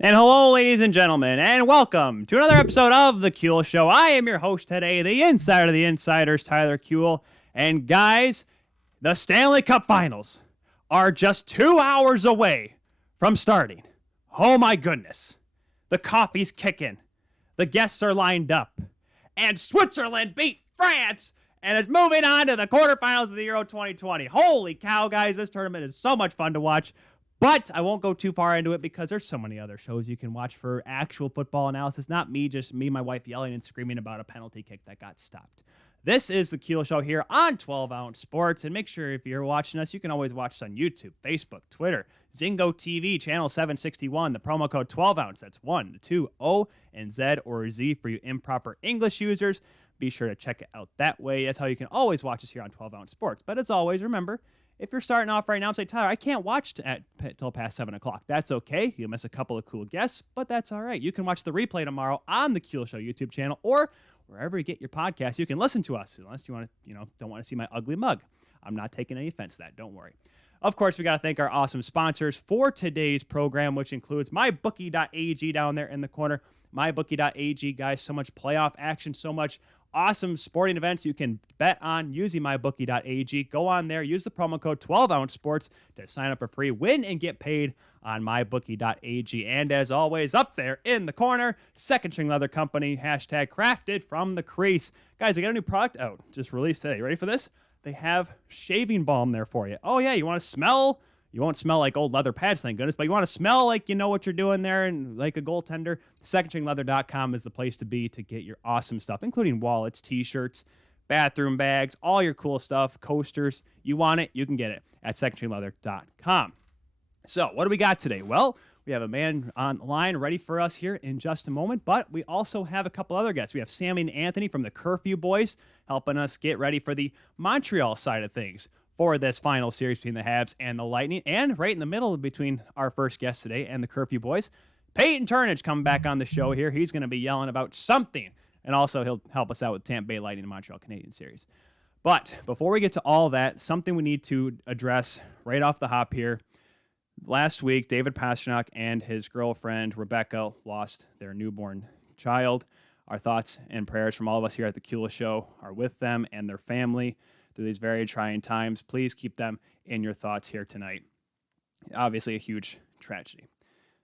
And hello, ladies and gentlemen, and welcome to another episode of The Kuehl Show. I am your host today, the insider of the insiders, Tyler Kuehl. And guys, the Stanley Cup Finals are just 2 hours away from starting. Oh my goodness. The coffee's kicking. The guests are lined up. And Switzerland beat France and is moving on to the quarterfinals of the Euro 2020. Holy cow, guys, this tournament is so much fun to watch. But I won't go too far into it because there's so many other shows you can watch for actual football analysis. Not me, just me and my wife yelling and screaming about a penalty kick that got stopped. This is the Kuehl Show here on 12 Ounce Sports. And make sure if you're watching us, you can always watch us on YouTube, Facebook, Twitter, Zingo TV, channel 761, the promo code 12 Ounce. That's 1, 2, O, and Z or Z for you improper English users. Be sure to check it out that way. That's how you can always watch us here on 12 Ounce Sports. But as always, remember, if you're starting off right now and say, Tyler, I can't watch till past 7 o'clock. That's okay. You'll miss a couple of cool guests, but that's all right. You can watch the replay tomorrow on the Kuehl Show YouTube channel or wherever you get your podcast. You can listen to us unless you want to, don't want to see my ugly mug. I'm not taking any offense to that. Don't worry. Of course, we got to thank our awesome sponsors for today's program, which includes mybookie.ag down there in the corner. Mybookie.ag, guys, so much playoff action, so much awesome sporting events you can bet on using mybookie.ag. Go on there, use the promo code 12Ounce Sports to sign up for free, win and get paid on mybookie.ag. And as always, up there in the corner, Second String Leather Company, hashtag crafted from the crease. Guys, I got a new product out, just released today. You ready for this? They have shaving balm there for you. Oh yeah, you want to smell? You won't smell like old leather pads, thank goodness, but you want to smell like you know what you're doing there and like a goaltender. SecondStringLeather.com is the place to be to get your awesome stuff, including wallets, t-shirts, bathroom bags, all your cool stuff, coasters. You want it, you can get it at SecondStringLeather.com. So what do we got today? Well, we have a man on the line ready for us here in just a moment, but we also have a couple other guests. We have Sammy and Anthony from the Curfew Boys helping us get ready for the Montreal side of things for this final series between the Habs and the Lightning. And right in the middle between our first guest today and the Curfew Boys, Peyton Turnage coming back on the show here. He's going to be yelling about something. And also he'll help us out with Tampa Bay Lightning and Montreal Canadiens series. But before we get to all that, something we need to address right off the hop here. Last week, David Pastrnak and his girlfriend, Rebecca, lost their newborn child. Our thoughts and prayers from all of us here at the Kuehl Show are with them and their family through these very trying times. Please keep them in your thoughts here tonight. Obviously, a huge tragedy.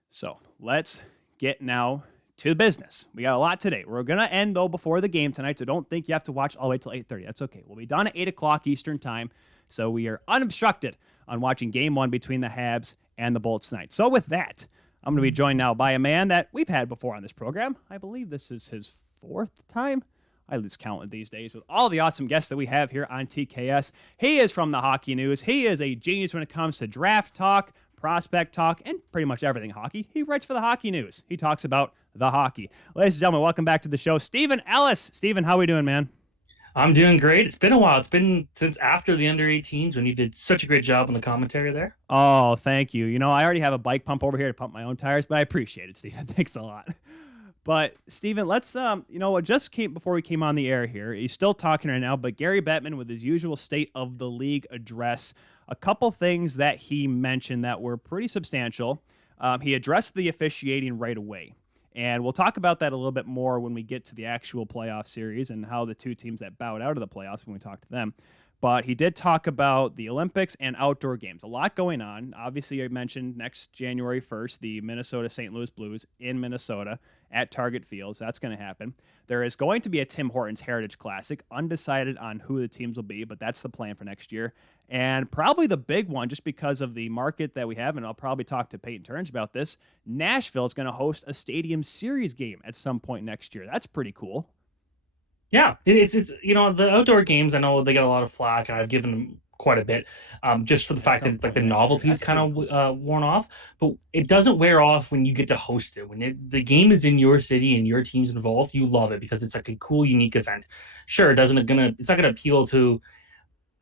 So let's get now to business. We got a lot today. We're going to end, though, before the game tonight, so don't think you have to watch all the way till 8:30. That's okay. We'll be done at 8 o'clock Eastern time, so we are unobstructed on watching Game 1 between the Habs and the Bolts tonight. So with that, I'm going to be joined now by a man that we've had before on this program. I believe this is his 4th time. I lose count these days with all the awesome guests that we have here on TKS. He is from the Hockey News. He is a genius when it comes to draft talk, prospect talk, and pretty much everything hockey. He writes for the Hockey News. He talks about the hockey. Ladies and gentlemen, welcome back to the show, Stephen Ellis. Stephen, how are we doing, man? I'm doing great. It's been a while. It's been since after the under-18s when you did such a great job on the commentary there. Oh, thank you. I already have a bike pump over here to pump my own tires, but I appreciate it, Stephen. Thanks a lot. But, Stephen, let's, what just came before we came on the air here, he's still talking right now, but Gary Bettman with his usual State of the League address, a couple things that he mentioned that were pretty substantial. He addressed the officiating right away. And we'll talk about that a little bit more when we get to the actual playoff series and how the two teams that bowed out of the playoffs when we talk to them. But he did talk about the Olympics and outdoor games. A lot going on. Obviously, I mentioned next January 1st, the Minnesota-St. Louis Blues in Minnesota at Target Field. So that's going to happen. There is going to be a Tim Hortons Heritage Classic, undecided on who the teams will be, but that's the plan for next year. And probably the big one, just because of the market that we have, and I'll probably talk to Peyton Turnage about this, Nashville is going to host a Stadium Series game at some point next year. That's pretty cool. Yeah, it's the outdoor games. I know they get a lot of flack, and I've given them quite a bit, just for the fact that the novelty's kind of worn off. But it doesn't wear off when you get to host it. When the game is in your city and your team's involved, you love it because it's like a cool, unique event. Sure, it's not gonna appeal to,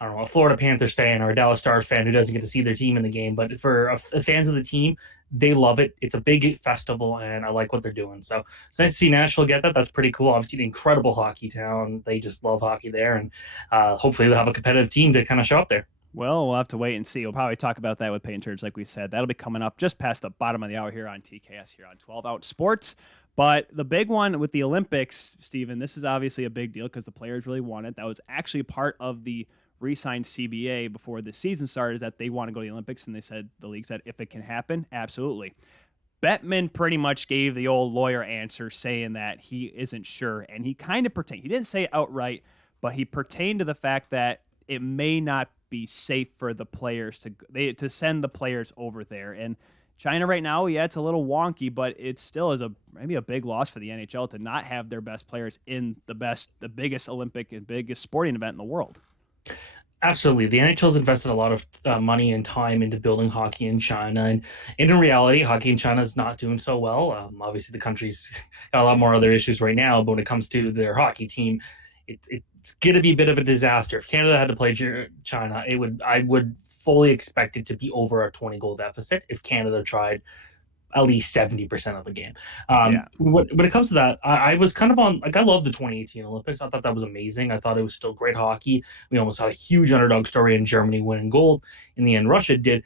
I don't know, a Florida Panthers fan or a Dallas Stars fan who doesn't get to see their team in the game. But for fans of the team, they love it. It's a big festival, and I like what they're doing. So it's nice to see Nashville get that. That's pretty cool. Obviously, an incredible hockey town. They just love hockey there, and hopefully they'll have a competitive team to kind of show up there. Well, we'll have to wait and see. We'll probably talk about that with Peyton Turnage, like we said. That'll be coming up just past the bottom of the hour here on TKS here on 12 Out Sports. But the big one with the Olympics, Steven, this is obviously a big deal because the players really want it. That was actually part of the re-signed CBA before the season started, is that they want to go to the Olympics, and the league said if it can happen, absolutely. Bettman pretty much gave the old lawyer answer saying that he isn't sure, and he kind of pertained. He didn't say it outright, but he pertained to the fact that it may not be safe for the players to send the players over there. And China right now, yeah, it's a little wonky, but it still is maybe a big loss for the NHL to not have their best players in the biggest Olympic and biggest sporting event in the world. Absolutely. The NHL's invested a lot of money and time into building hockey in China. And in reality, hockey in China is not doing so well. Obviously, the country's got a lot more other issues right now. But when it comes to their hockey team, it's going to be a bit of a disaster. If Canada had to play China, I would fully expect it to be over a 20-goal deficit if Canada tried at least 70% of the game. When it comes to that, I was kind of on, like, I love the 2018 Olympics. I thought that was amazing. I thought it was still great hockey. We almost had a huge underdog story in Germany winning gold. In the end, Russia did.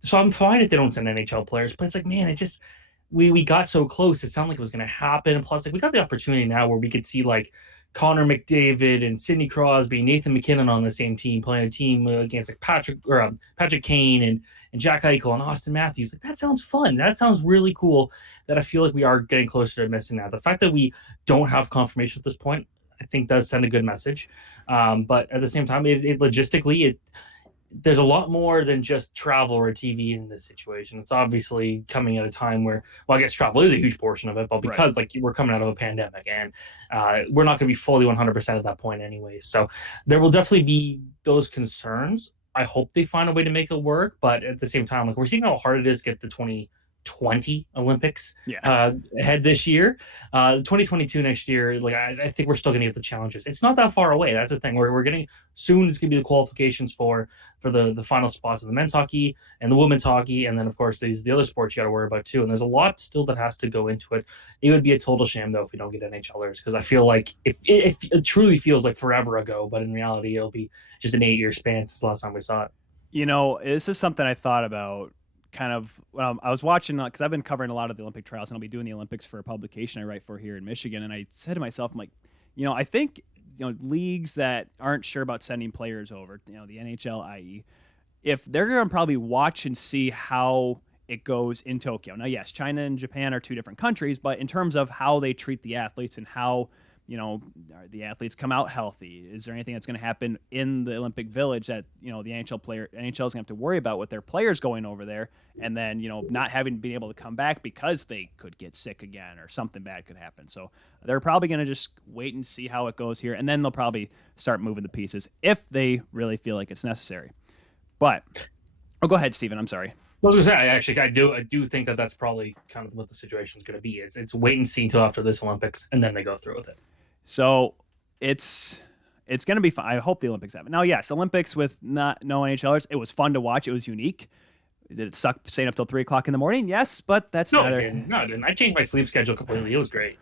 So I'm fine if they don't send NHL players, but it's like, man, we got so close. It sounded like it was going to happen. Plus, like, we got the opportunity now where we could see, like, Connor McDavid and Sidney Crosby, Nathan McKinnon on the same team, playing a team against like Patrick Kane and Jack Eichel and Austin Matthews. Like, that sounds fun. That sounds really cool. That I feel like we are getting closer to missing that. The fact that we don't have confirmation at this point, I think, does send a good message. But at the same time, logistically, there's a lot more than just travel or TV in this situation. It's obviously coming at a time where, well, I guess travel is a huge portion of it, but because like we're coming out of a pandemic and we're not going to be fully 100% at that point anyway. So there will definitely be those concerns. I hope they find a way to make it work, but at the same time, like, we're seeing how hard it is to get the 2020 Olympics ahead this year. 2022 next year, like, I think we're still going to get the challenges. It's not that far away. That's the thing. We're getting soon. It's going to be the qualifications for the final spots in the men's hockey and the women's hockey, and then of course the other sports you got to worry about too. And there's a lot still that has to go into it. It would be a total shame though if we don't get NHLers, because I feel like if it truly feels like forever ago, but in reality it'll be just an 8-year span since the last time we saw it. You know, this is something I thought about. Kind of, I was watching, because I've been covering a lot of the Olympic trials, and I'll be doing the Olympics for a publication I write for here in Michigan. And I said to myself, I'm like, I think, leagues that aren't sure about sending players over, the NHL, i.e., if they're going to probably watch and see how it goes in Tokyo. Now, yes, China and Japan are two different countries, but in terms of how they treat the athletes and how, the athletes come out healthy, is there anything that's going to happen in the Olympic Village that, the NHL is going to have to worry about with their players going over there and then, not having been able to come back because they could get sick again or something bad could happen. So they're probably going to just wait and see how it goes here, and then they'll probably start moving the pieces if they really feel like it's necessary. But, go ahead, Steven. I'm sorry. I was going to say, I do think that that's probably kind of what the situation is going to be. It's wait and see until after this Olympics, and then they go through with it. So it's going to be fun. I hope the Olympics happen. Now, yes, Olympics with no NHLers. It was fun to watch. It was unique. Did it suck staying up till 3:00 in the morning? Yes, but that's No, it didn't. I changed my sleep schedule completely. It was great.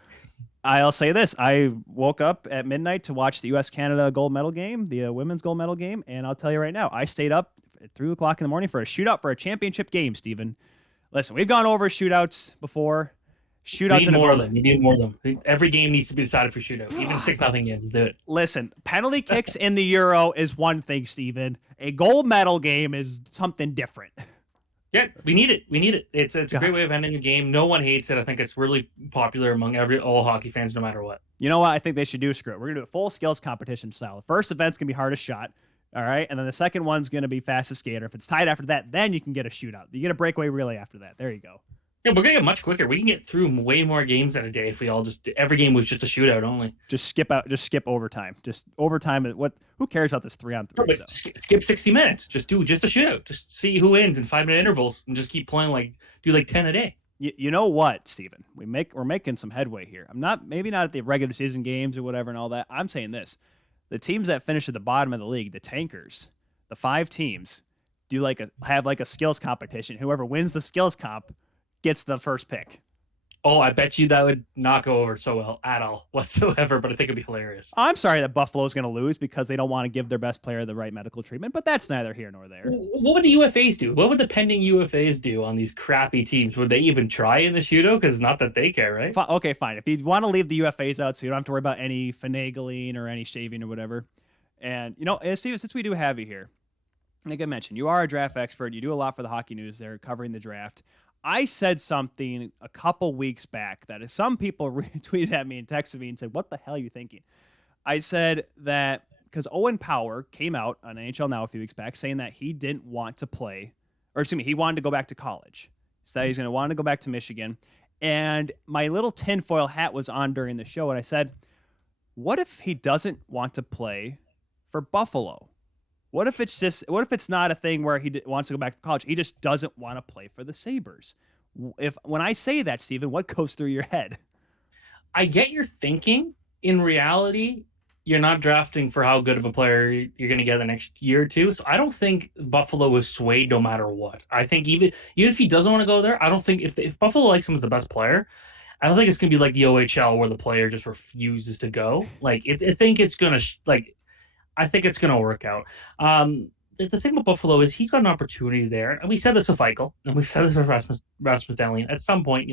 I'll say this. I woke up at midnight to watch the U.S.-Canada gold medal game, the women's gold medal game, and I'll tell you right now, I stayed up at 3:00 in the morning for a shootout for a championship game, Steven. Listen, we've gone over shootouts before. Shootouts in more of them. You need more of them. Every game needs to be decided for shootout. Even 6-0 games. Do it. Listen, penalty kicks in the Euro is one thing, Steven. A gold medal game is something different. Yeah, we need it. It's a great way of ending the game. No one hates it. I think it's really popular among all hockey fans, no matter what. You know what I think they should do? Screw it. We're going to do a full skills competition style. The first event's going to be hardest shot. All right. And then the second one's going to be fastest skater. If it's tied after that, then you can get a shootout. You get a breakaway relay after that. There you go. Yeah, we're gonna get much quicker. We can get through way more games in a day if we all every game was just a shootout only. Just skip overtime. Just overtime. Who cares about this 3-on-3? No, skip 60 minutes. Just do a shootout. Just see who wins in 5-minute intervals and just keep playing do 10 a day. You know what, Steven? We're making some headway here. Maybe not at the regular season games or whatever and all that. I'm saying this: the teams that finish at the bottom of the league, the tankers, the 5 teams, have a skills competition. Whoever wins the skills comp gets the first pick. Oh, I bet you that would not go over so well at all whatsoever, but I think it'd be hilarious. I'm sorry that Buffalo's going to lose because they don't want to give their best player the right medical treatment, but that's neither here nor there. What would the UFAs do? What would the pending UFAs do on these crappy teams? Would they even try in the shootout? Because not that they care, right? Okay, fine. If you want to leave the UFAs out so you don't have to worry about any finagling or any shaving or whatever. And, Steve, since we do have you here, like I mentioned, you are a draft expert. You do a lot for the Hockey News there covering the draft. I said something a couple weeks back that some people retweeted at me and texted me and said, "What the hell are you thinking?" I said that because Owen Power came out on NHL Now a few weeks back saying that he didn't want to play, or excuse me, he wanted to go back to college. So that he's going to want to go back to Michigan. And my little tinfoil hat was on during the show, and I said, what if he doesn't want to play for Buffalo? What if it's not a thing where he wants to go back to college? He just doesn't want to play for the Sabres. When I say that, Steven, what goes through your head? I get your thinking. In reality, you're not drafting for how good of a player you're going to get the next year or two. So I don't think Buffalo is swayed no matter what. I think even if he doesn't want to go there, I don't think if Buffalo likes him as the best player, I don't think it's going to be like the OHL where the player just refuses to go. Like I think it's going to I think it's going to work out. The thing with Buffalo is he's got an opportunity there, and we said this with Eichel, and we've said this with Rasmus Dahlin. At some point,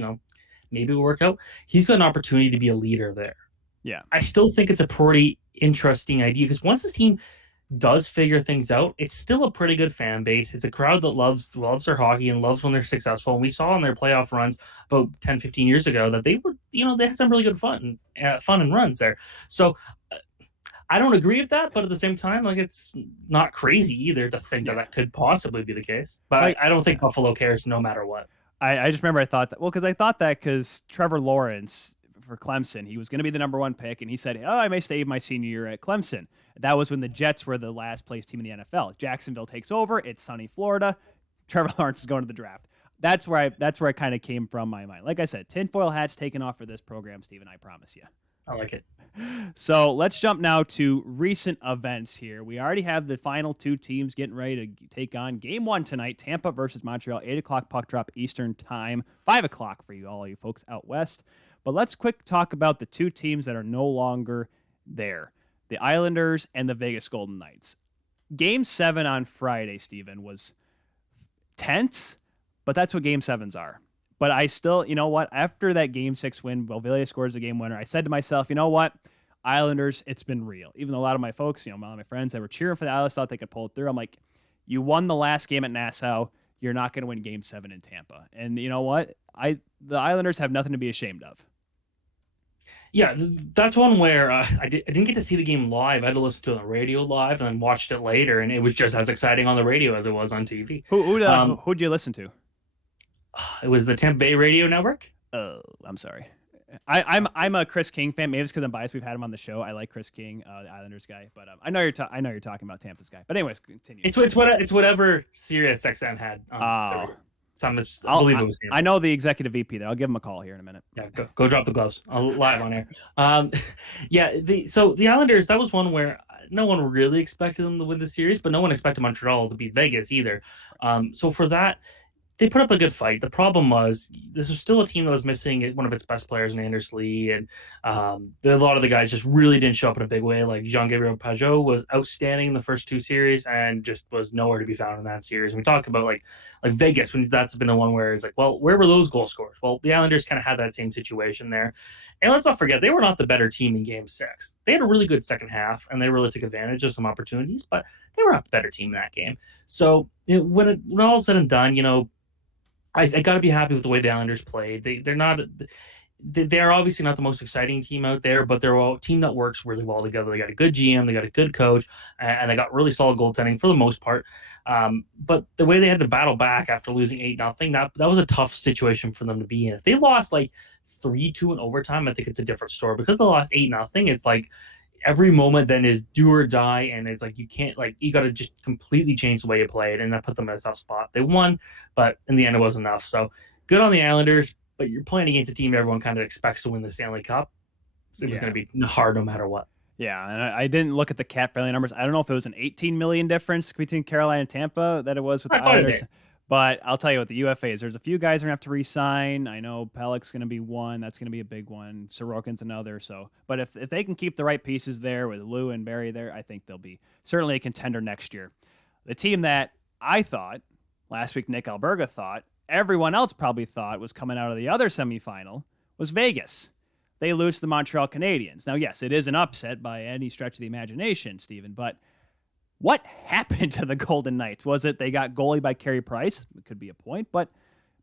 maybe it'll work out. He's got an opportunity to be a leader there. Yeah, I still think it's a pretty interesting idea because once this team does figure things out, it's still a pretty good fan base. It's a crowd that loves their hockey and loves when they're successful. And we saw in their playoff runs about 10, 15 years ago that they were, they had some really good fun and runs there. So I don't agree with that, but at the same time, it's not crazy either to think that could possibly be the case. But I don't think Buffalo cares no matter what. I just remember I thought that because Trevor Lawrence for Clemson, he was going to be the number one pick, and he said, I may stay my senior year at Clemson. That was when the Jets were the last place team in the NFL. Jacksonville takes over. It's sunny Florida. Trevor Lawrence is going to the draft. That's where I kind of came from my mind. Like I said, tinfoil hats taken off for this program, Steven, I promise you. I like it. So let's jump now to recent events here. We already have the final two teams getting ready to take on Game 1 tonight, Tampa versus Montreal, 8 o'clock puck drop Eastern time, 5 o'clock for all you folks out west. But let's quick talk about the two teams that are no longer there, the Islanders and the Vegas Golden Knights. Game 7 on Friday, Steven, was tense, but that's what Game 7s are. But I still, after that Game 6 win, Beauvillier scores a game winner, I said to myself, Islanders, it's been real. Even though a lot of my folks, a lot of my friends that were cheering for the Islanders thought they could pull it through. I'm like, you won the last game at Nassau. You're not going to win Game 7 in Tampa. And you know what? The Islanders have nothing to be ashamed of. Yeah, that's one where I didn't get to see the game live. I had to listen to it on the radio live and then watched it later, and it was just as exciting on the radio as it was on TV. Who'd you listen to? It was the Tampa Bay Radio Network. Oh, I'm sorry. I'm a Chris King fan. Maybe it's because I'm biased. We've had him on the show. I like Chris King, the Islanders guy, but I know you're talking about Tampa's guy. But anyways, continue. It's whatever Sirius XM had. I believe it was Tampa. I know the executive VP there. I'll give him a call here in a minute. Yeah, go drop the gloves. I'll live on air. So the Islanders, that was one where no one really expected them to win the series, but no one expected Montreal to beat Vegas either. So for that, they put up a good fight. The problem was this was still a team that was missing one of its best players in Anders Lee, and a lot of the guys just really didn't show up in a big way. Like Jean-Gabriel Pageau was outstanding in the first two series and just was nowhere to be found in that series. And we talk about like Vegas, when that's been the one where it's like, well, where were those goal scorers? Well, the Islanders kind of had that same situation there. And let's not forget, they were not the better team in Game 6. They had a really good second half, and they really took advantage of some opportunities, but they were not the better team in that game. So when all said and done, I got to be happy with the way the Islanders played. They're obviously not the most exciting team out there, but they're a team that works really well together. They got a good GM, they got a good coach, and they got really solid goaltending for the most part. But the way they had to battle back after losing 8-0, that was a tough situation for them to be in. If they lost 3-2 in overtime, I think it's a different story. Because they lost 8-0, it's like every moment then is do or die, and it's like you can't you got to just completely change the way you play it, and that put them in a tough spot. They won, but in the end it wasn't enough. So good on the Islanders, but you're playing against a team everyone kind of expects to win the Stanley Cup. So it was going to be hard no matter what. Yeah, and I didn't look at the cap friendly numbers. I don't know if it was an 18 million difference between Carolina and Tampa that it was with the Islanders. But I'll tell you what, the UFAs, there's a few guys are going to have to re-sign. I know Pellick's going to be one. That's going to be a big one. Sorokin's another. So, but if they can keep the right pieces there with Lou and Barry there, I think they'll be certainly a contender next year. The team that I thought, last week Nick Alberga thought, everyone else probably thought was coming out of the other semifinal was Vegas. They lose to the Montreal Canadiens. Now, yes, it is an upset by any stretch of the imagination, Stephen, but what happened to the Golden Knights? Was it they got goalie by Carey Price? It could be a point, but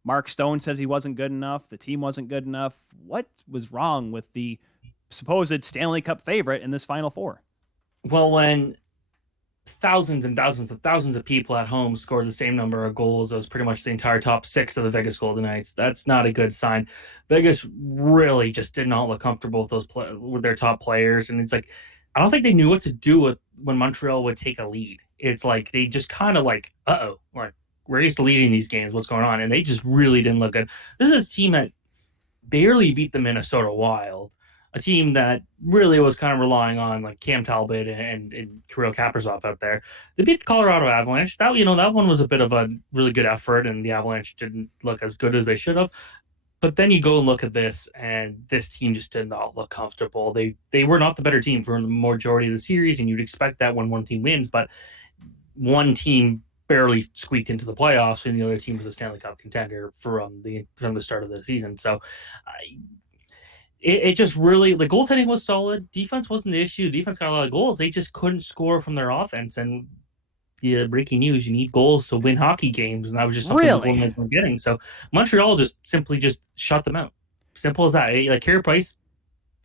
Mark Stone says he wasn't good enough. The team wasn't good enough. What was wrong with the supposed Stanley Cup favorite in this Final Four? Well, when thousands and thousands of people at home scored the same number of goals as pretty much the entire top six of the Vegas Golden Knights, that's not a good sign. Vegas really just did not look comfortable with with their top players, and it's like I don't think they knew what to do with when Montreal would take a lead. It's like they just kind of like, like we're used to leading these games. What's going on? And they just really didn't look good. This is a team that barely beat the Minnesota Wild, a team that really was kind of relying on like Cam Talbot and Kirill Kaprizov out there. They beat the Colorado Avalanche. That one was a bit of a really good effort, and the Avalanche didn't look as good as they should have. But then you go and look at this, and this team just did not look comfortable. They were not the better team for the majority of the series, and you'd expect that when one team wins. But one team barely squeaked into the playoffs, and the other team was a Stanley Cup contender from the start of the season. So it just really, the goaltending was solid. Defense wasn't the issue. Defense got a lot of goals. They just couldn't score from their offense. And breaking news, you need goals to win hockey games, and that was just something the Golden Knights weren't getting. So Montreal just simply shut them out. Simple as that. Like Carey Price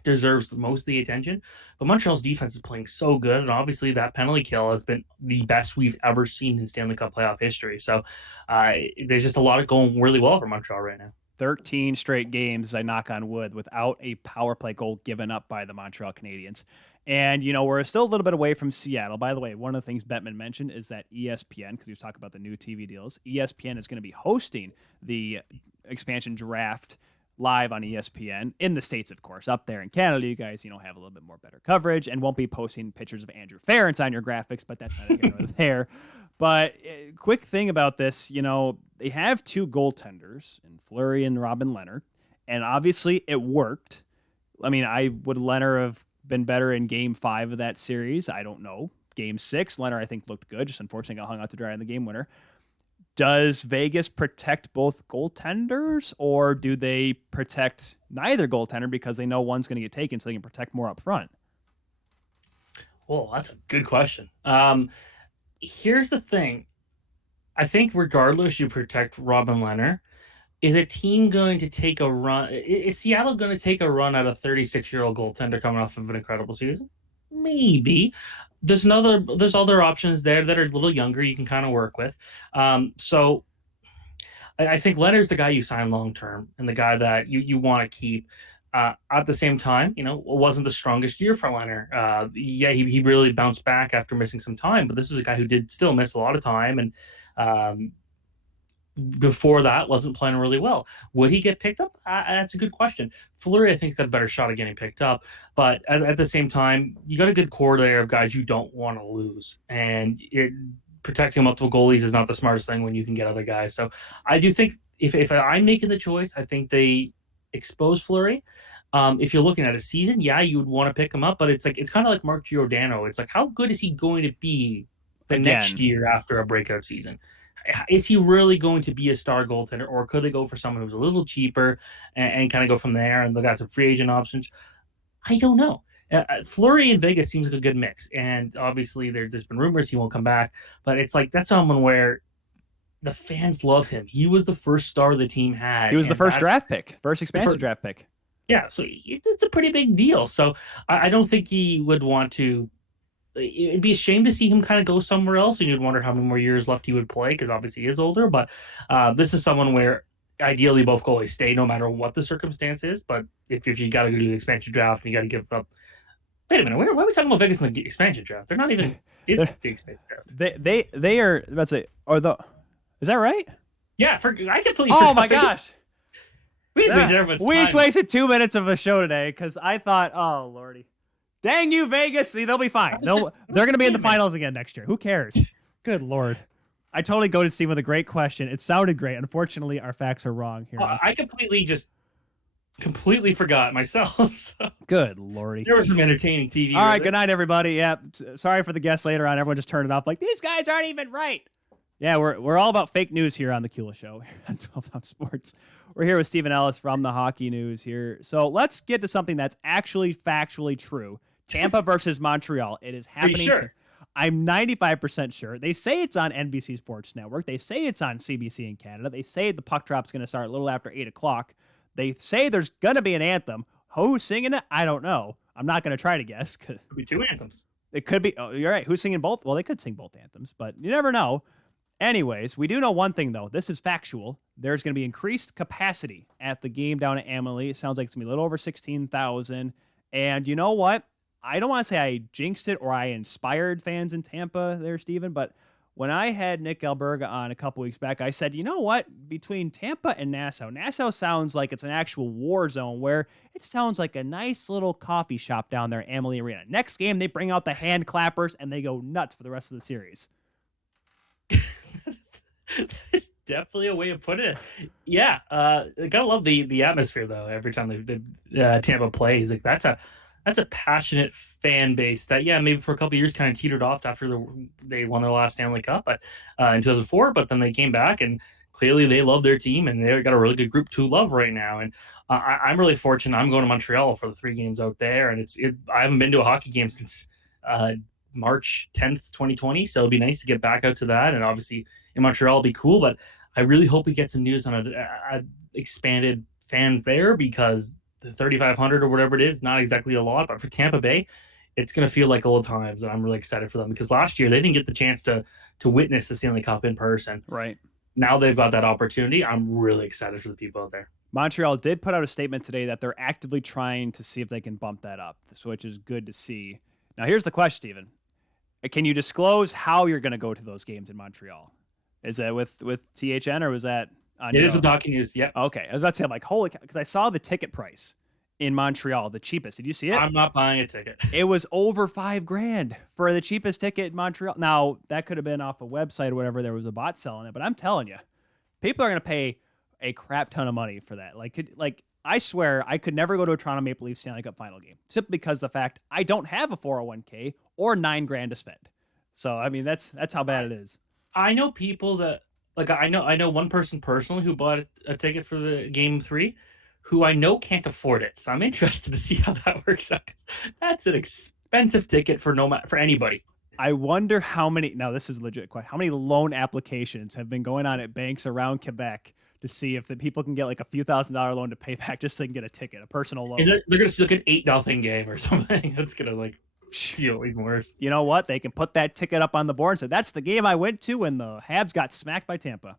deserves most of the attention, but Montreal's defense is playing so good, and obviously that penalty kill has been the best we've ever seen in Stanley Cup playoff history. So there's just a lot of going really well for Montreal right now. 13 straight games, I knock on wood, without a power play goal given up by the Montreal Canadiens. And, we're still a little bit away from Seattle. By the way, one of the things Bettman mentioned is that ESPN, because he was talking about the new TV deals, ESPN is going to be hosting the expansion draft live on ESPN in the States, of course. Up there in Canada, you guys, have a little bit more better coverage and won't be posting pictures of Andrew Ference on your graphics, but that's not here nor there. But quick thing about this, they have two goaltenders in Fleury and Robin Leonard, and obviously it worked. I mean, would Leonard have been better in Game 5 of that series? I don't know. Game 6, Leonard, I think, looked good. Just unfortunately got hung out to dry in the game winner. Does Vegas protect both goaltenders, or do they protect neither goaltender because they know one's going to get taken so they can protect more up front? Well, that's a good question. Here's the thing. I think regardless you protect Robin Leonard, is a team going to take a run? Is Seattle going to take a run at a 36-year-old goaltender coming off of an incredible season? Maybe. There's other options there that are a little younger you can kind of work with. So I think Leonard's the guy you sign long-term and the guy that you want to keep. At the same time, it wasn't the strongest year for Leonard. He really bounced back after missing some time, but this is a guy who did still miss a lot of time, and before that wasn't playing really well. Would he get picked up? That's a good question. Fleury, I think, has got a better shot at getting picked up, but at the same time, you got a good core there of guys you don't want to lose, and protecting multiple goalies is not the smartest thing when you can get other guys. So I do think if I'm making the choice, I think they expose Fleury. If you're looking at a season, you would want to pick him up, but it's kind of like Mark Giordano. It's like, how good is he going to be next year after a breakout season? Is he really going to be a star goaltender, or could they go for someone who's a little cheaper and kind of go from there and look at some free agent options? I don't know. Fleury in Vegas seems like a good mix, and obviously there's been rumors he won't come back, but it's like that's someone where the fans love him. He was the first star the team had. He was the first draft pick, first expansion draft pick. Yeah, so it's a pretty big deal. So I don't think he would want to. It'd be a shame to see him kind of go somewhere else, and you'd wonder how many more years left he would play because obviously he is older. But this is someone where ideally both goalies stay no matter what the circumstance is. But if you got to go to the expansion draft and you got to give up. Wait a minute, why are we talking about Vegas in the expansion draft? They're not even in the expansion draft. They are. Let's say, is that right? Yeah, I completely. Oh my gosh. We just wasted 2 minutes of a show today because I thought, oh lordy. Dang you, Vegas. See, they'll be fine. They're going to be in the finals again next year. Who cares? Good Lord. I totally goaded Steve with a great question. It sounded great. Unfortunately, our facts are wrong here. I completely forgot myself. So. Good lordy. There was some entertaining TV. All right, good night, everybody. Yeah, sorry for the guests later on. Everyone just turned it off like, these guys aren't even right. Yeah, we're all about fake news here on the Kula Show on 12 Ounce Sports. We're here with Stephen Ellis from the Hockey News here. So let's get to something that's actually factually true. Tampa versus Montreal. It is happening. Are you sure? I'm 95% sure. They say it's on NBC Sports Network. They say it's on CBC in Canada. They say the puck drop's going to start a little after 8 o'clock. They say there's going to be an anthem. Who's singing it? I don't know. I'm not going to try to guess. Could be 2 anthems. It could be. Oh, you're right. Who's singing both? Well, they could sing both anthems, but you never know. Anyways, we do know one thing, though. This is factual. There's going to be increased capacity at the game down at Amalie. It sounds like it's going to be a little over 16,000. And you know what? I don't want to say I jinxed it or I inspired fans in Tampa there, Steven, but when I had Nick Alberga on a couple weeks back, I said, you know what? Between Tampa and Nassau sounds like it's an actual war zone where it sounds like a nice little coffee shop down there at Amalie Arena. Next game, they bring out the hand clappers and they go nuts for the rest of the series. That's definitely a way of putting it. Yeah, gotta love the atmosphere though. Every time the Tampa plays, like that's a passionate fan base that maybe for a couple of years kind of teetered off after they won their last Stanley Cup, but in 2004. But then they came back and clearly they love their team and they got a really good group to love right now. And I'm really fortunate. I'm going to Montreal for the 3 games out there, and I haven't been to a hockey game since March 10th, 2020. So it'd be nice to get back out to that. And obviously in Montreal it'd be cool, but I really hope we get some news on a expanded fans there, because the 3,500 or whatever it is, not exactly a lot, but for Tampa Bay, it's going to feel like old times. And I'm really excited for them because last year they didn't get the chance to witness the Stanley Cup in person. Right. Now they've got that opportunity. I'm really excited for the people out there. Montreal did put out a statement today that they're actively trying to see if they can bump that up, which is good to see. Now, here's the question, Stephen. Can you disclose how you're going to go to those games in Montreal? Is that with THN or was that on It is with Hockey News, yeah. Okay. I was about to say, I'm like, holy cow, because I saw the ticket price in Montreal, the cheapest. Did you see it? I'm not buying a ticket. It was over $5,000 for the cheapest ticket in Montreal. Now, that could have been off a website or whatever. There was a bot selling it, but I'm telling you, people are going to pay a crap ton of money for that. Like I swear I could never go to a Toronto Maple Leafs Stanley Cup final game simply because the fact I don't have a 401k or $9,000 to spend. So, I mean, that's how bad it is. I know people that, like, I know one person personally who bought a ticket for the game 3 who I know can't afford it. So I'm interested to see how that works out. That's an expensive ticket for anybody. I wonder how many, now this is legit question, how many loan applications have been going on at banks around Quebec to see if the people can get like a few $1,000 loan to pay back just so they can get a ticket, a personal loan. And they're going to see like an 8-0 game or something. That's going to like feel even worse. You know what? They can put that ticket up on the board and say, that's the game I went to when the Habs got smacked by Tampa.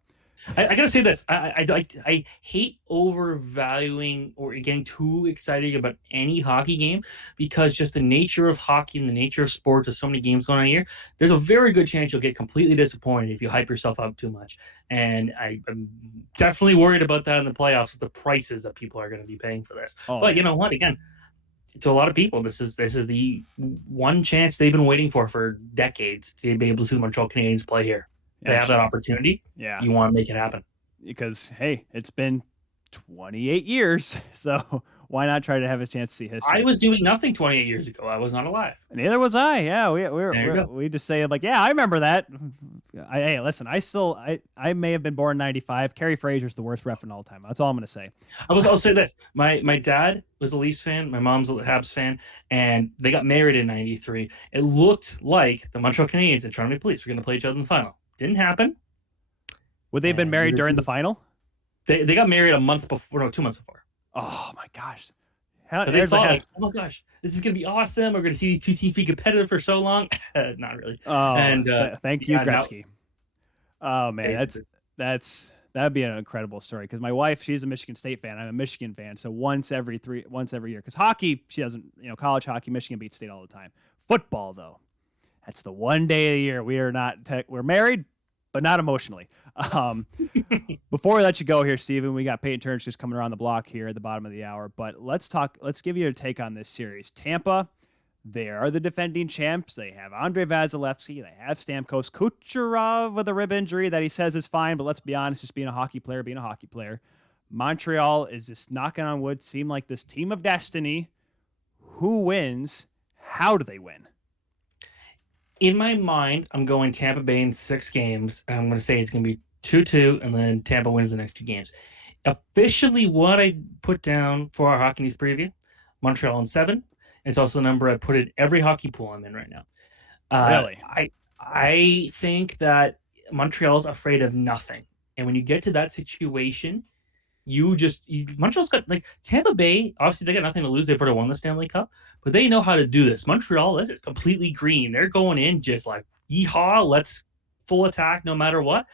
I gotta say this. I hate overvaluing or getting too excited about any hockey game, because just the nature of hockey and the nature of sports, with so many games going on here, there's a very good chance you'll get completely disappointed if you hype yourself up too much. And I'm definitely worried about that in the playoffs with the prices that people are going to be paying for this. But you know what? Again, to a lot of people, this is the one chance they've been waiting for decades to be able to see the Montreal Canadiens play here. They have that opportunity. Yeah. You want to make it happen. Because, hey, it's been 28 years. So why not try to have a chance to see history? I was doing nothing 28 years ago. I was not alive. Neither was I. Yeah, we just say like, yeah, I remember that. Hey, listen, I may have been born in 95. Kerry Fraser's the worst ref in all time. That's all I'm going to say. I'll say this. My dad was a Leafs fan. My mom's a Habs fan. And they got married in 93. It looked like the Montreal Canadiens and Toronto Maple Leafs were going to play each other in the final. Didn't happen. Would they have been married during the final? They got married 2 months before. Oh my gosh! They thought, like, oh my gosh, this is gonna be awesome. We're gonna see these two teams be competitive for so long. Not really. Oh, and thank you, Gretzky. Oh man, that'd be an incredible story, because my wife, she's a Michigan State fan. I'm a Michigan fan, so once every year. Because hockey, she doesn't, college hockey, Michigan beats State all the time. Football though, that's the one day of the year we're married, but not emotionally. Before we let you go here, Steven, we got Peyton Turnage just coming around the block here at the bottom of the hour. But let's give you a take on this series. Tampa, They are the defending champs. They have Andrei Vasilevsky. They have Stamkos Kucherov with a rib injury that he says is fine, but let's be honest, just being a hockey player. Montreal is just knocking on wood, seem like this team of destiny. Who wins? How do they win? In my mind, I'm going Tampa Bay in 6 games, and I'm going to say it's going to be 2-2, and then Tampa wins the next 2 games. Officially, what I put down for our Hockey News preview, Montreal in 7. It's also the number I put in every hockey pool I'm in right now. Really? I think that Montreal's afraid of nothing. And when you get to that situation, Montreal's got, like, Tampa Bay, obviously they got nothing to lose. They've already won the Stanley Cup, but they know how to do this. Montreal is completely green. They're going in just like, yeehaw, let's full attack no matter what.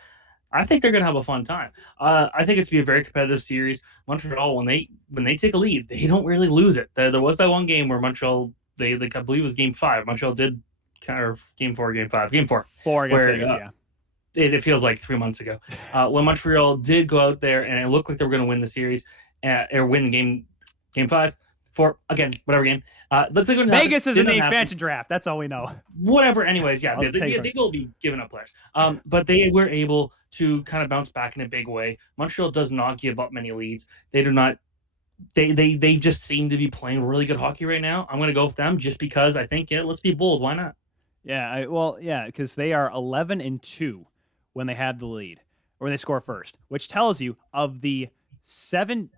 I think they're going to have a fun time. I think it's be a very competitive series. Montreal, when they take a lead, they don't really lose it. There was that one game where Montreal, I believe it was Game 5. Montreal did Game 4, Game 5, Game 4. 4 against Vegas, yeah. It feels like 3 months ago. When Montreal did go out there and it looked like they were going to win the series or win Game 5, 4, again, whatever game. Let's say Vegas is in the expansion draft. That's all we know. Whatever. Anyways, yeah, they will be giving up players. But they were able to kind of bounce back in a big way. Montreal does not give up many leads. They do not. They just seem to be playing really good hockey right now. I'm going to go with them just because I think, let's be bold. Why not? Yeah, because they are 11-2 when they have the lead or when they score first, which tells you of the 17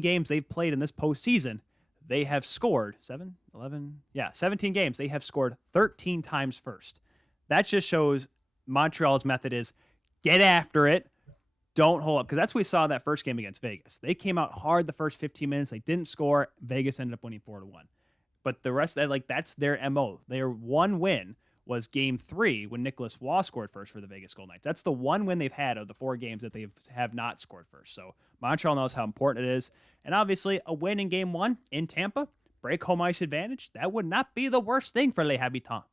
games they've played in this postseason, they have scored 17 games. They have scored 13 times first. That just shows Montreal's method is get after it. Don't hold up. Because that's what we saw in that first game against Vegas. They came out hard the first 15 minutes. They didn't score. Vegas ended up winning 4-1. But the rest, that's their MO. Their one win was Game 3 when Nicholas Waugh scored first for the Vegas Golden Knights. That's the one win they've had of the 4 games that they have not scored first. So Montreal knows how important it is. And obviously, a win in Game 1 in Tampa, break home ice advantage, that would not be the worst thing for Les Habitants.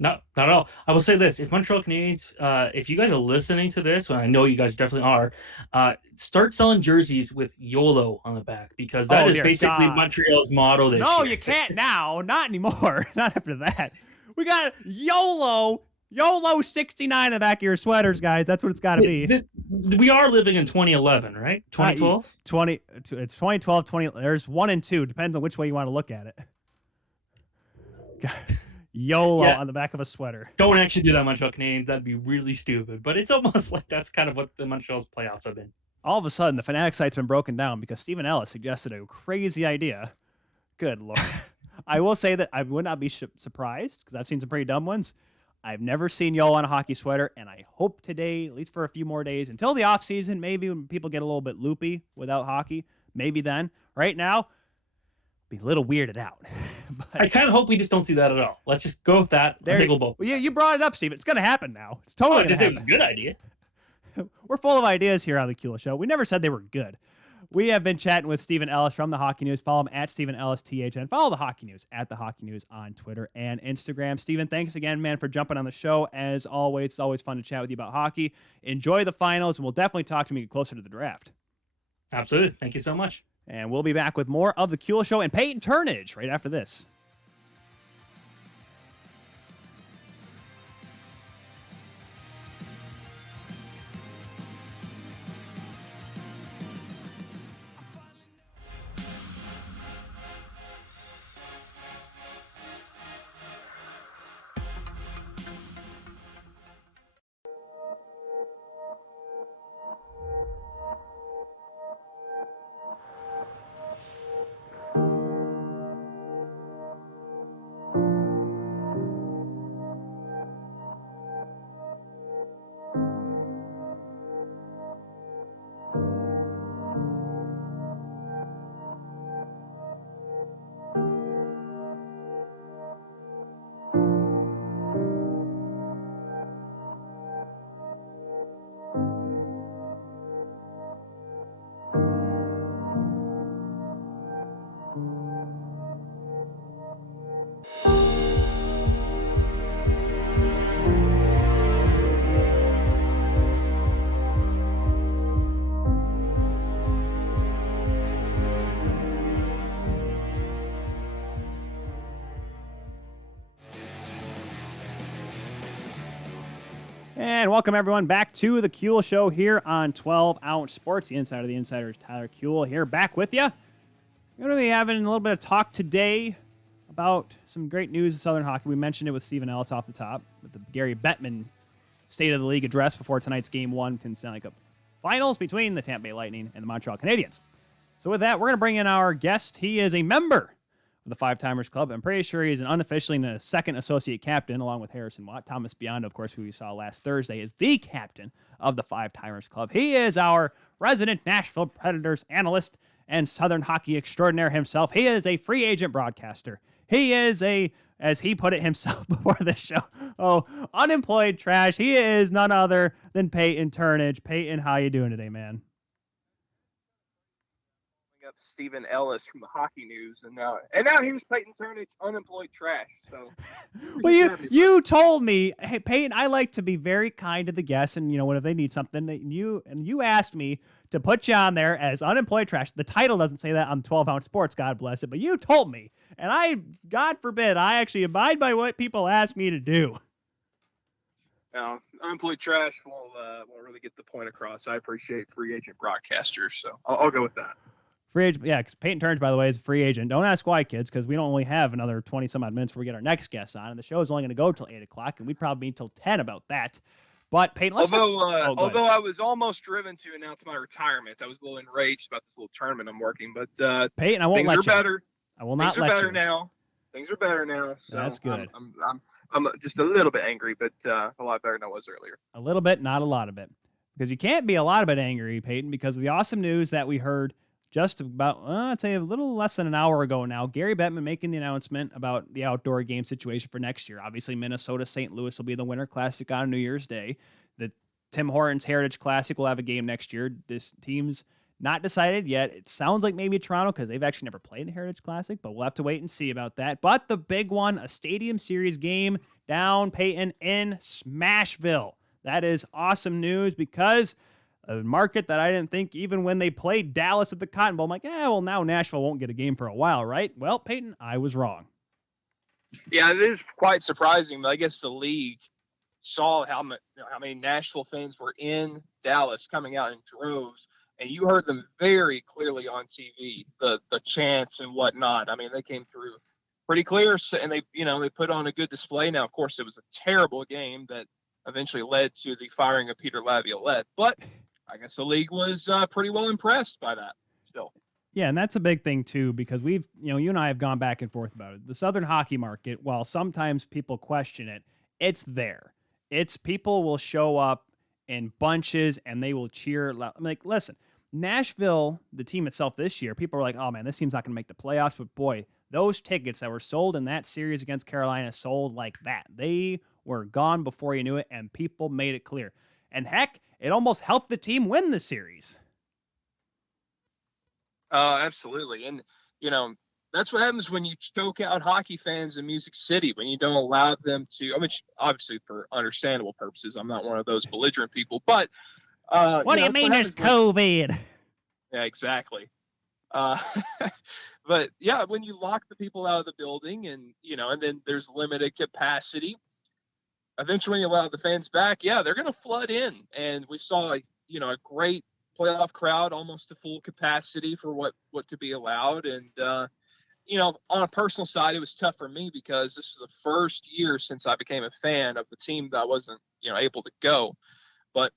No, not at all. I will say this. If Montreal Canadiens, if you guys are listening to this, and I know you guys definitely are, start selling jerseys with YOLO on the back, because that is basically Montreal's motto this year. No, you can't now. Not anymore. Not after that. We got YOLO 69 in the back of your sweaters, guys. That's what it's got to be. We are living in 2011, right? 2012? It's 2012, 20. There's 1 and 2. Depends on which way you want to look at it. YOLO on the back of a sweater. Don't actually do that, Montreal Canadiens. That'd be really stupid. But it's almost like that's kind of what the Montreal's playoffs have been. All of a sudden, the Fanatic site's been broken down because Stephen Ellis suggested a crazy idea. Good Lord. I will say that I would not be surprised because I've seen some pretty dumb ones. I've never seen YOLO on a hockey sweater, and I hope today, at least for a few more days, until the offseason, maybe when people get a little bit loopy without hockey, maybe then. Right now, be a little weirded out. But I kind of hope we just don't see that at all. Let's just go with that. I think we'll both. Well, you brought it up, Steve. It's going to happen now. It's totally going to happen. It was a good idea. We're full of ideas here on the Kuhl Show. We never said they were good. We have been chatting with Stephen Ellis from the Hockey News. Follow him at Stephen Ellis THN. Follow the Hockey News at the Hockey News on Twitter and Instagram. Stephen, thanks again, man, for jumping on the show. As always, it's always fun to chat with you about hockey. Enjoy the finals, and we'll definitely talk to me closer to the draft. Absolutely. Thank you so much. And we'll be back with more of the Kuhl Show and Peyton Turnage right after this. And welcome everyone back to the Kuehl Show here on 12 Ounce Sports. The Insider of the Insiders, Tyler Kuehl here, back with you. We're going to be having a little bit of talk today about some great news in Southern hockey. We mentioned it with Stephen Ellis off the top, with the Gary Bettman State of the League address before tonight's Game 1 in Stanley Cup Finals between the Tampa Bay Lightning and the Montreal Canadiens. So with that, we're going to bring in our guest. He is a member of the Five Timers Club. I'm pretty sure he's an unofficially a second associate captain, along with Harrison Watt. Thomas Biondo, of course, who we saw last Thursday, is the captain of the Five Timers Club. He is our resident Nashville Predators analyst and Southern hockey extraordinaire himself. He is a free agent broadcaster. He is a, as he put it himself before this show, unemployed trash. He is none other than Peyton Turnage. Peyton, how you doing today, man? Up Stephen Ellis from the Hockey News, and now here's Peyton Turnage, unemployed trash. So, well, you told me, hey Peyton, I like to be very kind to the guests, and when if they need something, you asked me to put you on there as unemployed trash. The title doesn't say that on 12 Ounce Sports, God bless it, but you told me, and I, God forbid, I actually abide by what people ask me to do. Now, unemployed trash will really get the point across. I appreciate free agent broadcasters, so I'll go with that. Free agent, yeah, because Peyton Turnage, by the way, is a free agent. Don't ask why, kids, because we don't only have another 20-some-odd minutes before we get our next guest on, and the show is only going to go till 8 o'clock, and we'd probably be until 10 about that. But, Peyton, although I was almost driven to announce my retirement, I was a little enraged about this little tournament I'm working, but Peyton, I won't let you. Better. I will not let you. Things are better now. Things are better now. So that's good. I'm just a little bit angry, but a lot better than I was earlier. A little bit, not a lot of it. Because you can't be a lot of it angry, Peyton, because of the awesome news that we heard just about, I'd say a little less than an hour ago now. Gary Bettman making the announcement about the outdoor game situation for next year. Obviously, Minnesota St. Louis will be the Winter Classic on New Year's Day. The Tim Hortons Heritage Classic will have a game next year. This team's not decided yet. It sounds like maybe Toronto, because they've actually never played the Heritage Classic, but we'll have to wait and see about that. But the big one, a Stadium Series game down, Peyton, in Smashville. That is awesome news, because a market that I didn't think, even when they played Dallas at the Cotton Bowl, I'm like, now Nashville won't get a game for a while, right? Well, Peyton, I was wrong. Yeah, it is quite surprising, but I guess the league saw how many Nashville fans were in Dallas coming out in droves, and you heard them very clearly on TV, the chants and whatnot. I mean, they came through pretty clear, and they put on a good display. Now, of course, it was a terrible game that eventually led to the firing of Peter Laviolette, but I guess the league was pretty well impressed by that still. Yeah, and that's a big thing, too, because we've, you and I have gone back and forth about it. The Southern hockey market, while sometimes people question it, it's there. It's people will show up in bunches and they will cheer. I'm like, listen, Nashville, the team itself this year, people are like, oh, man, this team's not going to make the playoffs. But, boy, those tickets that were sold in that series against Carolina sold like that. They were gone before you knew it, and people made it clear. And, heck, it almost helped the team win the series. Absolutely. And, that's what happens when you choke out hockey fans in Music City, when you don't allow them to, obviously for understandable purposes, I'm not one of those belligerent people, but what do you mean there's COVID? Yeah, exactly. But yeah, when you lock the people out of the building and then there's limited capacity, eventually when you allow the fans back, yeah, they're going to flood in. And we saw, a great playoff crowd, almost to full capacity for what could be allowed. And, on a personal side, it was tough for me because this is the first year since I became a fan of the team that I wasn't, able to go. But,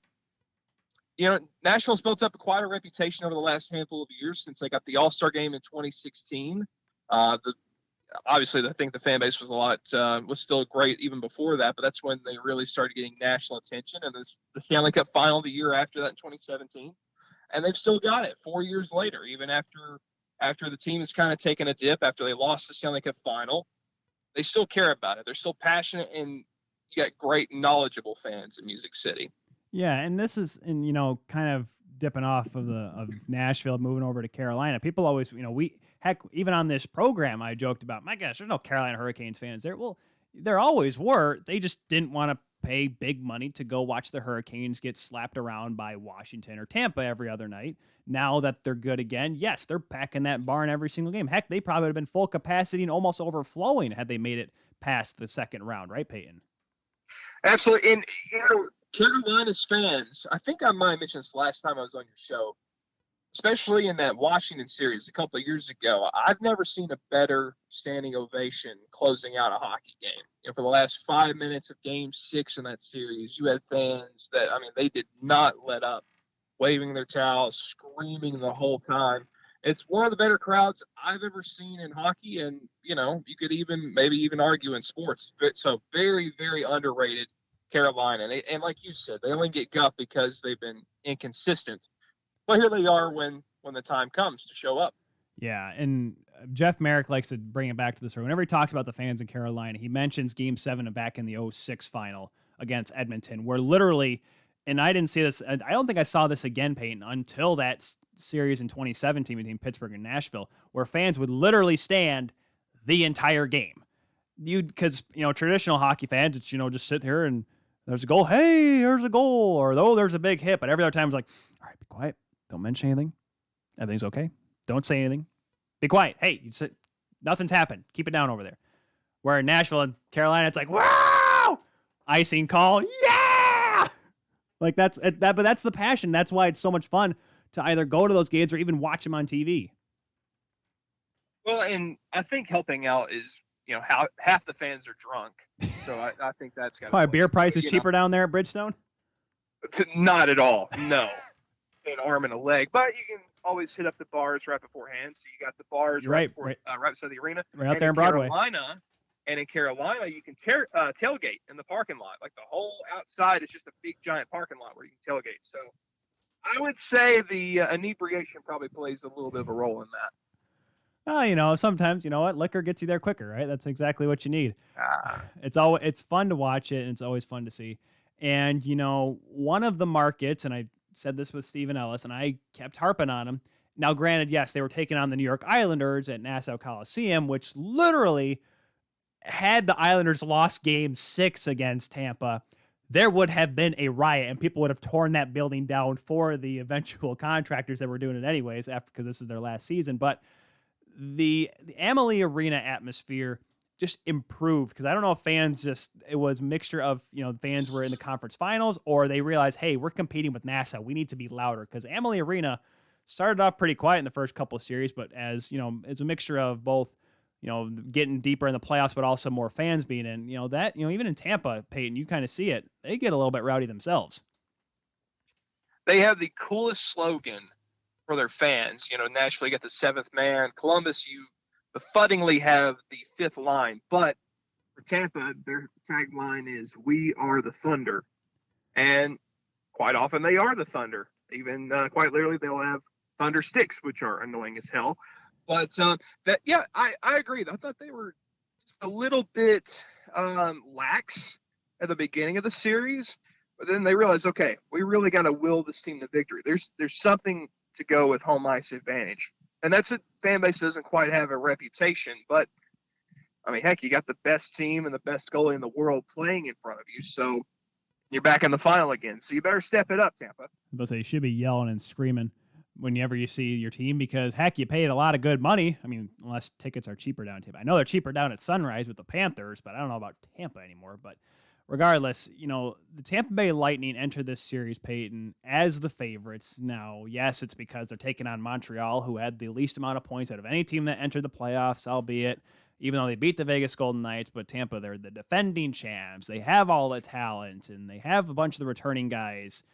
Nashville's built up quite a reputation over the last handful of years since they got the All-Star game in 2016. Obviously, I think the fan base was still great even before that, but that's when they really started getting national attention. And the Stanley Cup final the year after that in 2017. And they've still got it 4 years later, even after the team has kind of taken a dip, after they lost the Stanley Cup final. They still care about it. They're still passionate, and you got great, knowledgeable fans in Music City. Yeah, and this is, kind of dipping off of Nashville, moving over to Carolina. People always, even on this program, I joked about, my gosh, there's no Carolina Hurricanes fans there. Well, there always were. They just didn't want to pay big money to go watch the Hurricanes get slapped around by Washington or Tampa every other night. Now that they're good again, yes, they're packing that barn every single game. Heck, they probably would have been full capacity and almost overflowing had they made it past the second round, right, Peyton? Absolutely. And, Carolina's fans, I think I might have mentioned this last time I was on your show, especially in that Washington series a couple of years ago. I've never seen a better standing ovation closing out a hockey game. For the last 5 minutes of Game 6 in that series, you had fans that, they did not let up, waving their towels, screaming the whole time. It's one of the better crowds I've ever seen in hockey, and, you could maybe even argue in sports. So very, very underrated Carolina. And like you said, they only get guff because they've been inconsistent. But here they are when the time comes to show up. Yeah, and Jeff Merrick likes to bring it back to this room. Whenever he talks about the fans in Carolina, he mentions Game 7 back in the 06 final against Edmonton, where literally, and I didn't see this, I don't think I saw this again, Peyton, until that series in 2017 between Pittsburgh and Nashville, where fans would literally stand the entire game. Because, traditional hockey fans, it's, just sit here and there's a goal. Hey, there's a goal. Or, oh, there's a big hit. But every other time it's like, all right, be quiet. Don't mention anything. Everything's okay. Don't say anything. Be quiet. Hey, nothing's happened. Keep it down over there. Where in Nashville and Carolina, it's like, wow! Icing call. Yeah! Like but that's the passion. That's why it's so much fun to either go to those games or even watch them on TV. Well, and I think helping out is, how half the fans are drunk. So I think that's got to Why, beer price is cheaper down there at Bridgestone? Not at all. No. An arm and a leg. But you can always hit up the bars right beforehand. So you got the bars right beside the arena. Right out there in Broadway. In Carolina, you can tailgate in the parking lot. Like the whole outside is just a big giant parking lot where you can tailgate. So I would say the inebriation probably plays a little bit of a role in that. Well, sometimes, liquor gets you there quicker, right? That's exactly what you need. It's fun to watch it, and it's always fun to see. And, one of the markets, and I said this with Stephen Ellis, and I kept harping on him. Now, granted, yes, they were taking on the New York Islanders at Nassau Coliseum, which literally, had the Islanders lost Game 6 against Tampa, there would have been a riot, and people would have torn that building down for the eventual contractors that were doing it anyways, because this is their last season. But the Amalie Arena atmosphere just improved, because I don't know if it was a mixture of, fans were in the conference finals, or they realized, hey, we're competing with Nassau. We need to be louder, because Amalie Arena started off pretty quiet in the first couple of series, but as, it's a mixture of both, getting deeper in the playoffs, but also more fans being in, even in Tampa, Peyton, you kind of see it. They get a little bit rowdy themselves. They have the coolest slogan for their fans. Nashville, you got the seventh man. Columbus, you befuddlingly have the fifth line. But for Tampa, their tagline is, "We are the Thunder." And quite often they are the Thunder. Even quite literally, they'll have thunder sticks, which are annoying as hell. But I agree. I thought they were just a little bit lax at the beginning of the series. But then they realized, okay, we really got to will this team to victory. There's something to go with home ice advantage. And that's a fan base doesn't quite have a reputation. But, heck, you got the best team and the best goalie in the world playing in front of you. So you're back in the final again. So you better step it up, Tampa. I was about to say, you should be yelling and screaming whenever you see your team, because, heck, you paid a lot of good money. Unless tickets are cheaper down in Tampa. I know they're cheaper down at Sunrise with the Panthers, but I don't know about Tampa anymore. But regardless, the Tampa Bay Lightning entered this series, Peyton, as the favorites. Now, yes, it's because they're taking on Montreal, who had the least amount of points out of any team that entered the playoffs, albeit, even though they beat the Vegas Golden Knights. But Tampa, they're the defending champs. They have all the talent, and they have a bunch of the returning guys.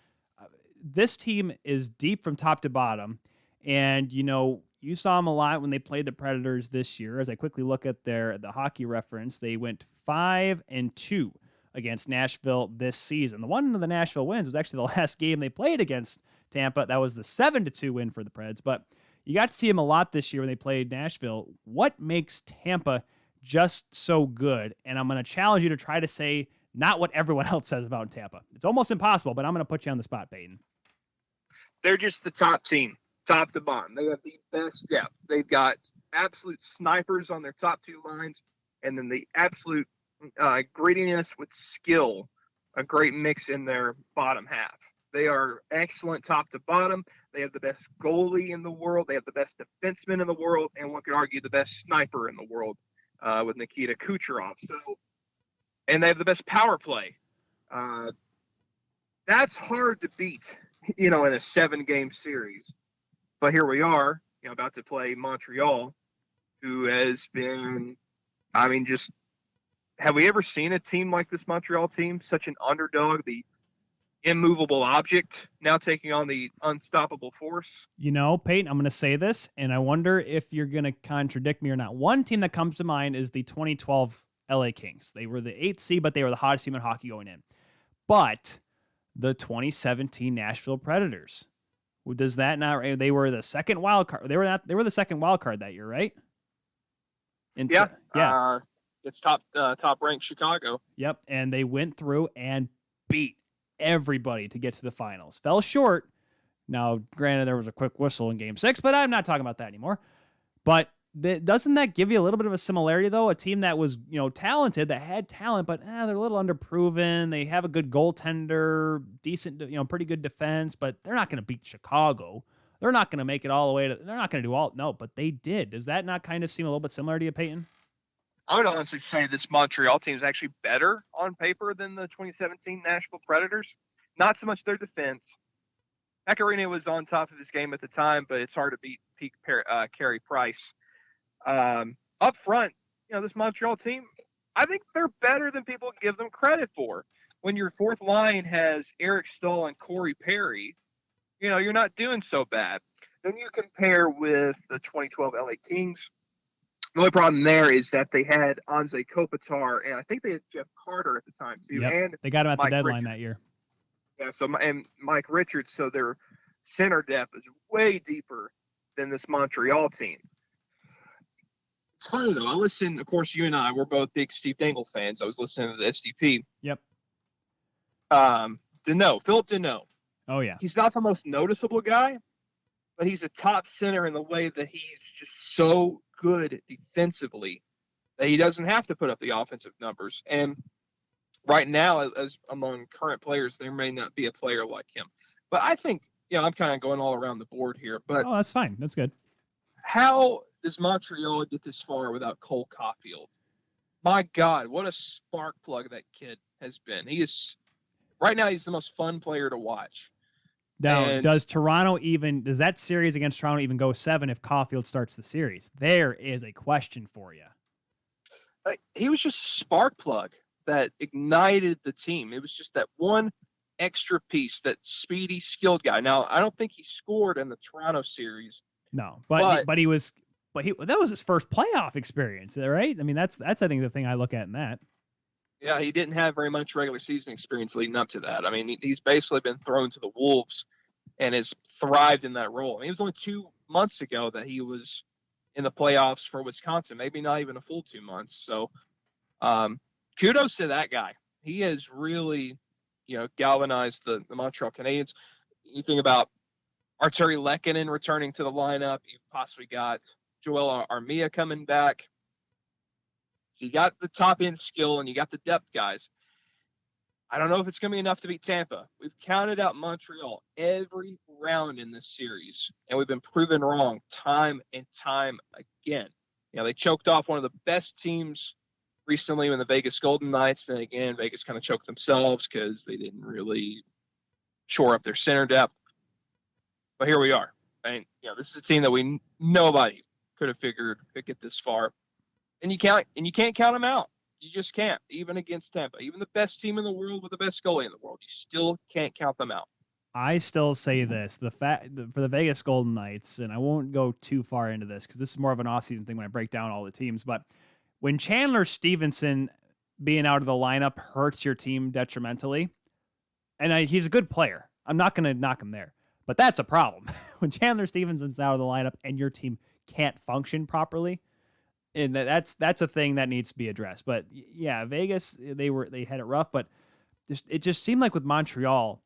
This team is deep from top to bottom, and, you saw them a lot when they played the Predators this year. As I quickly look at the hockey reference, they went 5-2 against Nashville this season. The one of the Nashville wins was actually the last game they played against Tampa. That was the 7-2 win for the Preds. But you got to see them a lot this year when they played Nashville. What makes Tampa just so good? And I'm going to challenge you to try to say not what everyone else says about Tampa. It's almost impossible, but I'm going to put you on the spot, Peyton. They're just the top team, top to bottom. They have the best depth. They've got absolute snipers on their top two lines, and then the absolute grittiness with skill, a great mix in their bottom half. They are excellent top to bottom. They have the best goalie in the world. They have the best defenseman in the world, and one could argue the best sniper in the world with Nikita Kucherov. And they have the best power play. that's hard to beat, in a 7-game series. But here we are, about to play Montreal, who has been, just, have we ever seen a team like this Montreal team? Such an underdog, the immovable object, now taking on the unstoppable force. Peyton, I'm going to say this, and I wonder if you're going to contradict me or not. One team that comes to mind is the 2012 LA Kings. They were the 8th seed, but they were the hottest team in hockey going in. But the 2017 Nashville Predators, does that not? They were the second wild card. They were the second wild card that year, right? Yeah. It's top ranked Chicago. Yep, and they went through and beat everybody to get to the finals. Fell short. Now, granted, there was a quick whistle in Game 6, but I'm not talking about that anymore. But doesn't that give you a little bit of a similarity, though? A team that was, talented, that had talent, but they're a little underproven. They have a good goaltender, decent, pretty good defense, but they're not going to beat Chicago. They're not going to make it all the way to. They're not going to do all. No, but they did. Does that not kind of seem a little bit similar to you, Peyton? I would honestly say this Montreal team is actually better on paper than the 2017 Nashville Predators. Not so much their defense. Pecorino was on top of his game at the time, but it's hard to beat peak Carey Price. Up front, this Montreal team, I think they're better than people give them credit for. When your fourth line has Eric Stahl and Corey Perry, you're not doing so bad. Then you compare with the 2012 LA Kings. The only problem there is that they had Anze Kopitar, and I think they had Jeff Carter at the time too. Yep. And they got him at Mike the deadline Richards. That year. Yeah, and Mike Richards, so their center depth is way deeper than this Montreal team. It's funny though. I listen, of course, you and I, we're both big Steve Dangle fans. I was listening to the SDP. Yep. Philip Deneau. Oh yeah. He's not the most noticeable guy, but he's a top center in the way that he's just so good defensively that he doesn't have to put up the offensive numbers. And right now, as among current players, there may not be a player like him. But I think, I'm kind of going all around the board here. But that's fine. That's good. How does Montreal get this far without Cole Caulfield? My God, what a spark plug that kid has been. Right now, he's the most fun player to watch. Now, does that series against Toronto even go 7 if Caulfield starts the series? There is a question for you. He was just a spark plug that ignited the team. It was just that one extra piece, that speedy, skilled guy. Now, I don't think he scored in the Toronto series. No, but that was his first playoff experience, right? I mean, that's I think the thing I look at in that. Yeah, he didn't have very much regular season experience leading up to that. I mean, he's basically been thrown to the wolves and has thrived in that role. I mean, it was only 2 months ago that he was in the playoffs for Wisconsin, maybe not even a full 2 months. So kudos to that guy. He has really, galvanized the Montreal Canadiens. You think about Arturi Lehkonen returning to the lineup. You've possibly got Joel Armia coming back. So you got the top end skill and you got the depth guys. I don't know if it's going to be enough to beat Tampa. We've counted out Montreal every round in this series, and we've been proven wrong time and time again. They choked off one of the best teams recently in the Vegas Golden Knights. And again, Vegas kind of choked themselves because they didn't really shore up their center depth. But here we are. And, this is a team that nobody could have figured could get this far. And you can't count them out. You just can't, even against Tampa. Even the best team in the world with the best goalie in the world, you still can't count them out. I still say this, for the Vegas Golden Knights, and I won't go too far into this because this is more of an offseason thing when I break down all the teams, but when Chandler Stevenson being out of the lineup hurts your team detrimentally, and he's a good player. I'm not going to knock him there, but that's a problem. When Chandler Stevenson's out of the lineup and your team can't function properly, and that's a thing that needs to be addressed. But yeah, Vegas, they had it rough, but it just seemed like with Montreal,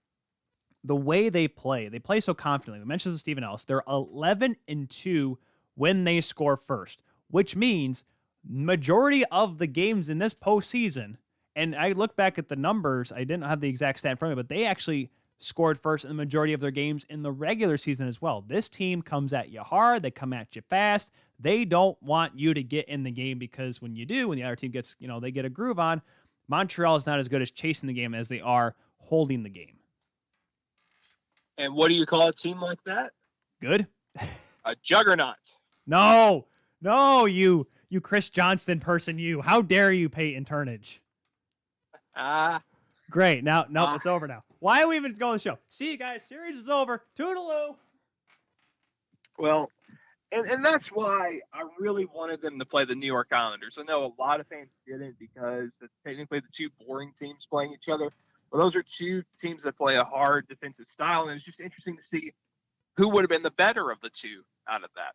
the way they play so confidently. We mentioned with Stephen Ellis, they're 11-2 when they score first, which means majority of the games in this postseason, and I look back at the numbers, I didn't have the exact stat in front of me, but they actually scored first in the majority of their games in the regular season as well. This team comes at you hard. They come at you fast. They don't want you to get in the game because when you do, when the other team gets, they get a groove on, Montreal is not as good as chasing the game as they are holding the game. And what do you call a team like that? Good. A juggernaut. No, you Chris Johnston person, you. How dare you, Peyton Turnage? Great. Now, it's over now. Why are we even going to the show? See you guys. Series is over. Toodaloo. Well, and that's why I really wanted them to play the New York Islanders. I know a lot of fans didn't because it's technically the two boring teams playing each other. But those are two teams that play a hard defensive style, and it's just interesting to see who would have been the better of the two out of that.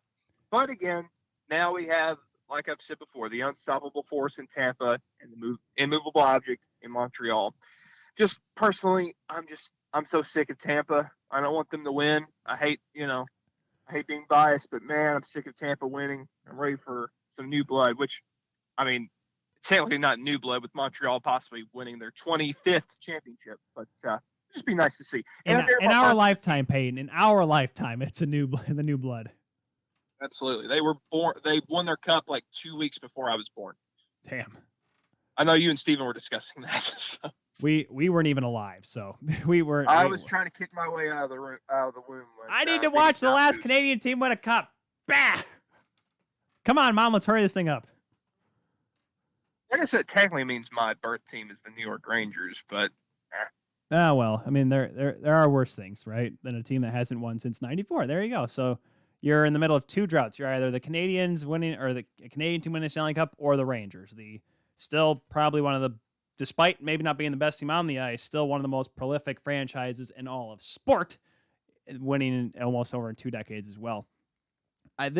But again, now we have, like I've said before, the unstoppable force in Tampa and the immovable object in Montreal. Just personally, I'm so sick of Tampa. I don't want them to win. I hate being biased, but man, I'm sick of Tampa winning. I'm ready for some new blood, which, I mean, technically not new blood with Montreal possibly winning their 25th championship, but just be nice to see. In our lifetime, Peyton, in our lifetime, it's the new blood. Absolutely. They won their cup like 2 weeks before I was born. Damn. I know you and Steven were discussing that. So. We weren't even alive, so we were. I was trying to kick my way out of the womb. I need to watch the last Canadian team win a cup. Bah! Come on, Mom, let's hurry this thing up. I guess it technically means my birth team is the New York Rangers, but. Oh well, I mean there are worse things, right, than a team that hasn't won since '94. There you go. So you're in the middle of two droughts. You're either the Canadians winning, or the Canadian team winning the Stanley Cup, or the Rangers. The still probably one of the, despite maybe not being the best team on the ice, still one of the most prolific franchises in all of sport, winning almost over in 2 decades as well. I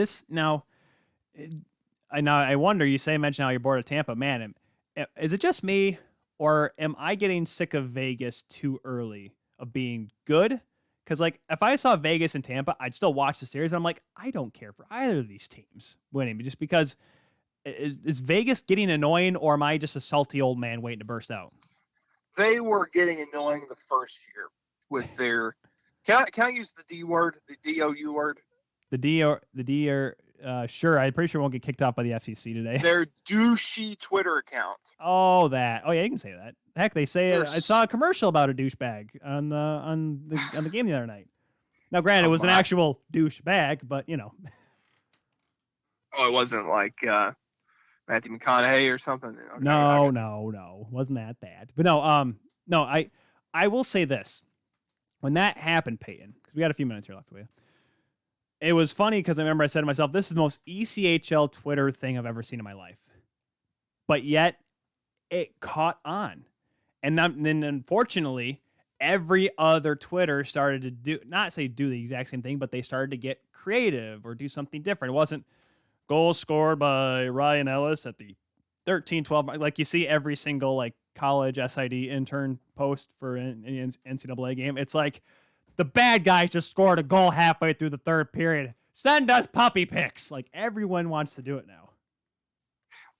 wonder, you mentioned how you're bored of Tampa. Man, is it just me, or am I getting sick of Vegas too early of being good? Because, like, if I saw Vegas and Tampa, I'd still watch the series, but I'm like, I don't care for either of these teams winning, just because is Vegas getting annoying, or am I just a salty old man waiting to burst out? They were getting annoying the first year with their can I use the D word, the DOU word? The D or sure. I'm pretty sure we won't get kicked off by the FCC today. Their douchey Twitter account. Oh, that. Oh, yeah, you can say that. Heck, they say it. I saw a commercial about a douchebag on the game the other night. Now, granted, it was an actual douchebag, but you know. Oh, it wasn't like Matthew McConaughey or something. Okay, no, wasn't that bad? But no. I will say this: when that happened, Peyton, because we got a few minutes here left with you. It was funny because I remember I said to myself, this is the most ECHL Twitter thing I've ever seen in my life. But yet, it caught on. And then, unfortunately, every other Twitter started to do the exact same thing, but they started to get creative or do something different. It wasn't goal scored by Ryan Ellis at the 13-12. Like you see every single like college SID intern post for an NCAA game. It's like, the bad guys just scored a goal halfway through the third period. Send us puppy pics. Like, everyone wants to do it now.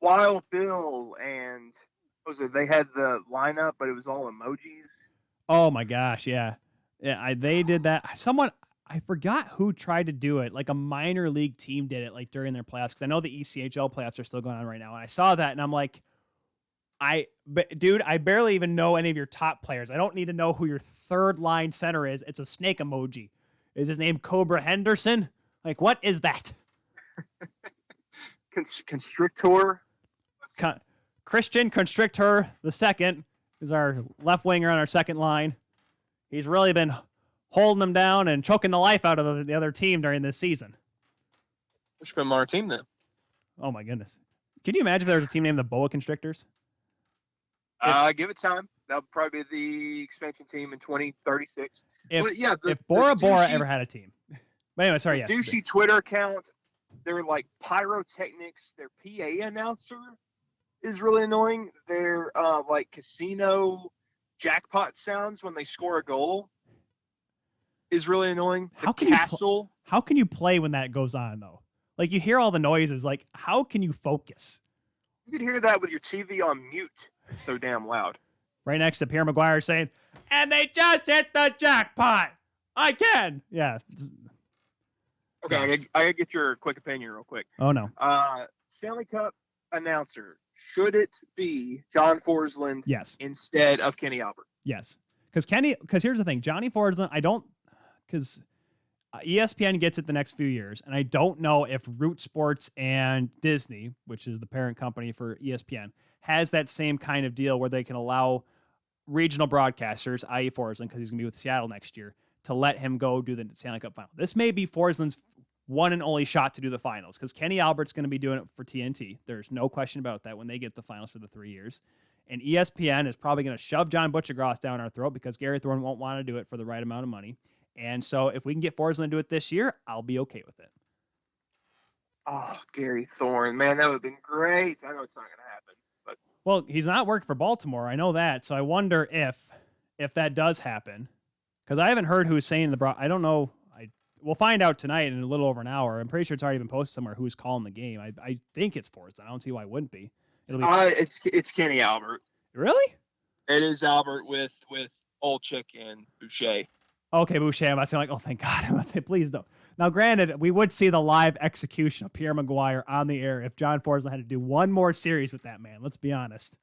Wild Bill and they had the lineup, but it was all emojis. Oh my gosh, yeah. Yeah, they did that. I forgot who tried to do it. Like a minor league team did it like during their playoffs, because I know the ECHL playoffs are still going on right now. And I saw that and I'm like, dude, I barely even know any of your top players. I don't need to know who your third line center is. It's a snake emoji. Is his name Cobra Henderson? Like, what is that? Constrictor. Christian Constrictor the second is our left winger on our second line. He's really been holding them down and choking the life out of the other team during this season. There should be more team then. Oh my goodness. Can you imagine if there was a team named the Boa Constrictors? Give it time. That'll probably be the expansion team in 2036. If Bora Bora ever had a team. But anyway, sorry, yes. Douchey Twitter account, they're like pyrotechnics. Their PA announcer is really annoying. Their like casino jackpot sounds when they score a goal is really annoying. How can you play when that goes on, though? Like, you hear all the noises. Like, how can you focus? You could hear that with your TV on mute. It's so damn loud. Right next to Pierre Maguire saying, and they just hit the jackpot. I can. Yeah. Okay, I gotta get your quick opinion real quick. Oh, no. Stanley Cup announcer, should it be John Forsland? Yes. Instead of Kenny Albert? Yes. Because here's the thing. Johnny Forsland, because ESPN gets it the next few years, and I don't know if Root Sports and Disney, which is the parent company for ESPN, has that same kind of deal where they can allow regional broadcasters, i.e. Forsland, because he's going to be with Seattle next year, to let him go do the Stanley Cup final. This may be Forsland's one and only shot to do the finals, because Kenny Albert's going to be doing it for TNT. There's no question about that when they get the finals for the 3 years. And ESPN is probably going to shove John Butchergross down our throat because Gary Thorne won't want to do it for the right amount of money. And so if we can get Forsland to do it this year, I'll be okay with it. Oh, Gary Thorne, man, that would have been great. I know it's not going to happen, but well, he's not working for Baltimore. I know that. So I wonder if that does happen, because I haven't heard who's saying I don't know. We'll find out tonight in a little over an hour. I'm pretty sure it's already been posted somewhere who's calling the game. I think it's Forsland. I don't see why it wouldn't be. It'll be. It's Kenny Albert. Really? It is Albert with Olczyk and Boucher. Okay, Boucher. I'm about to say, like, oh, thank God. I'm about to say, please don't. Now, granted, we would see the live execution of Pierre Maguire on the air if John Forsland had to do one more series with that man. Let's be honest.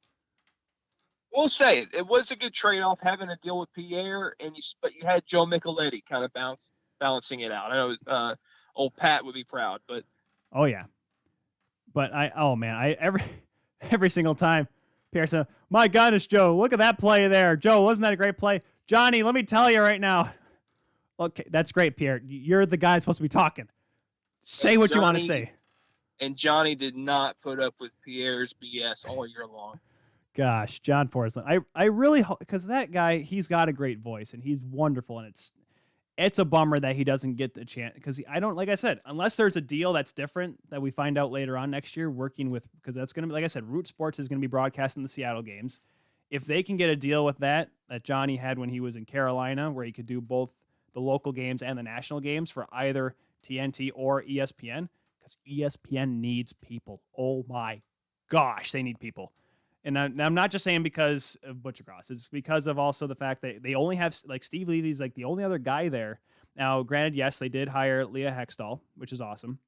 We'll say it was a good trade-off having to deal with Pierre, but you had Joe Micheletti kind of balancing it out. I know old Pat would be proud, but oh yeah, but every single time Pierre said, "My goodness, Joe, look at that play there, Joe, wasn't that a great play, Johnny? Let me tell you right now." Okay, that's great, Pierre. You're the guy supposed to be talking. Say what you want to say. And Johnny did not put up with Pierre's BS all year long. Gosh, John Forsland. I really hope, because that guy, he's got a great voice and he's wonderful, and it's a bummer that he doesn't get the chance, because like I said, unless there's a deal that's different that we find out later on next year working with, because that's going to be, like I said, Root Sports is going to be broadcasting the Seattle games. If they can get a deal with that Johnny had when he was in Carolina, where he could do both the local games and the national games for either TNT or ESPN, because ESPN needs people. Oh my gosh, they need people. And I'm not just saying because of Butchergross. It's because of also the fact that they only have, like, Steve Levy's like the only other guy there. Now, granted, yes, they did hire Leah Hextall, which is awesome,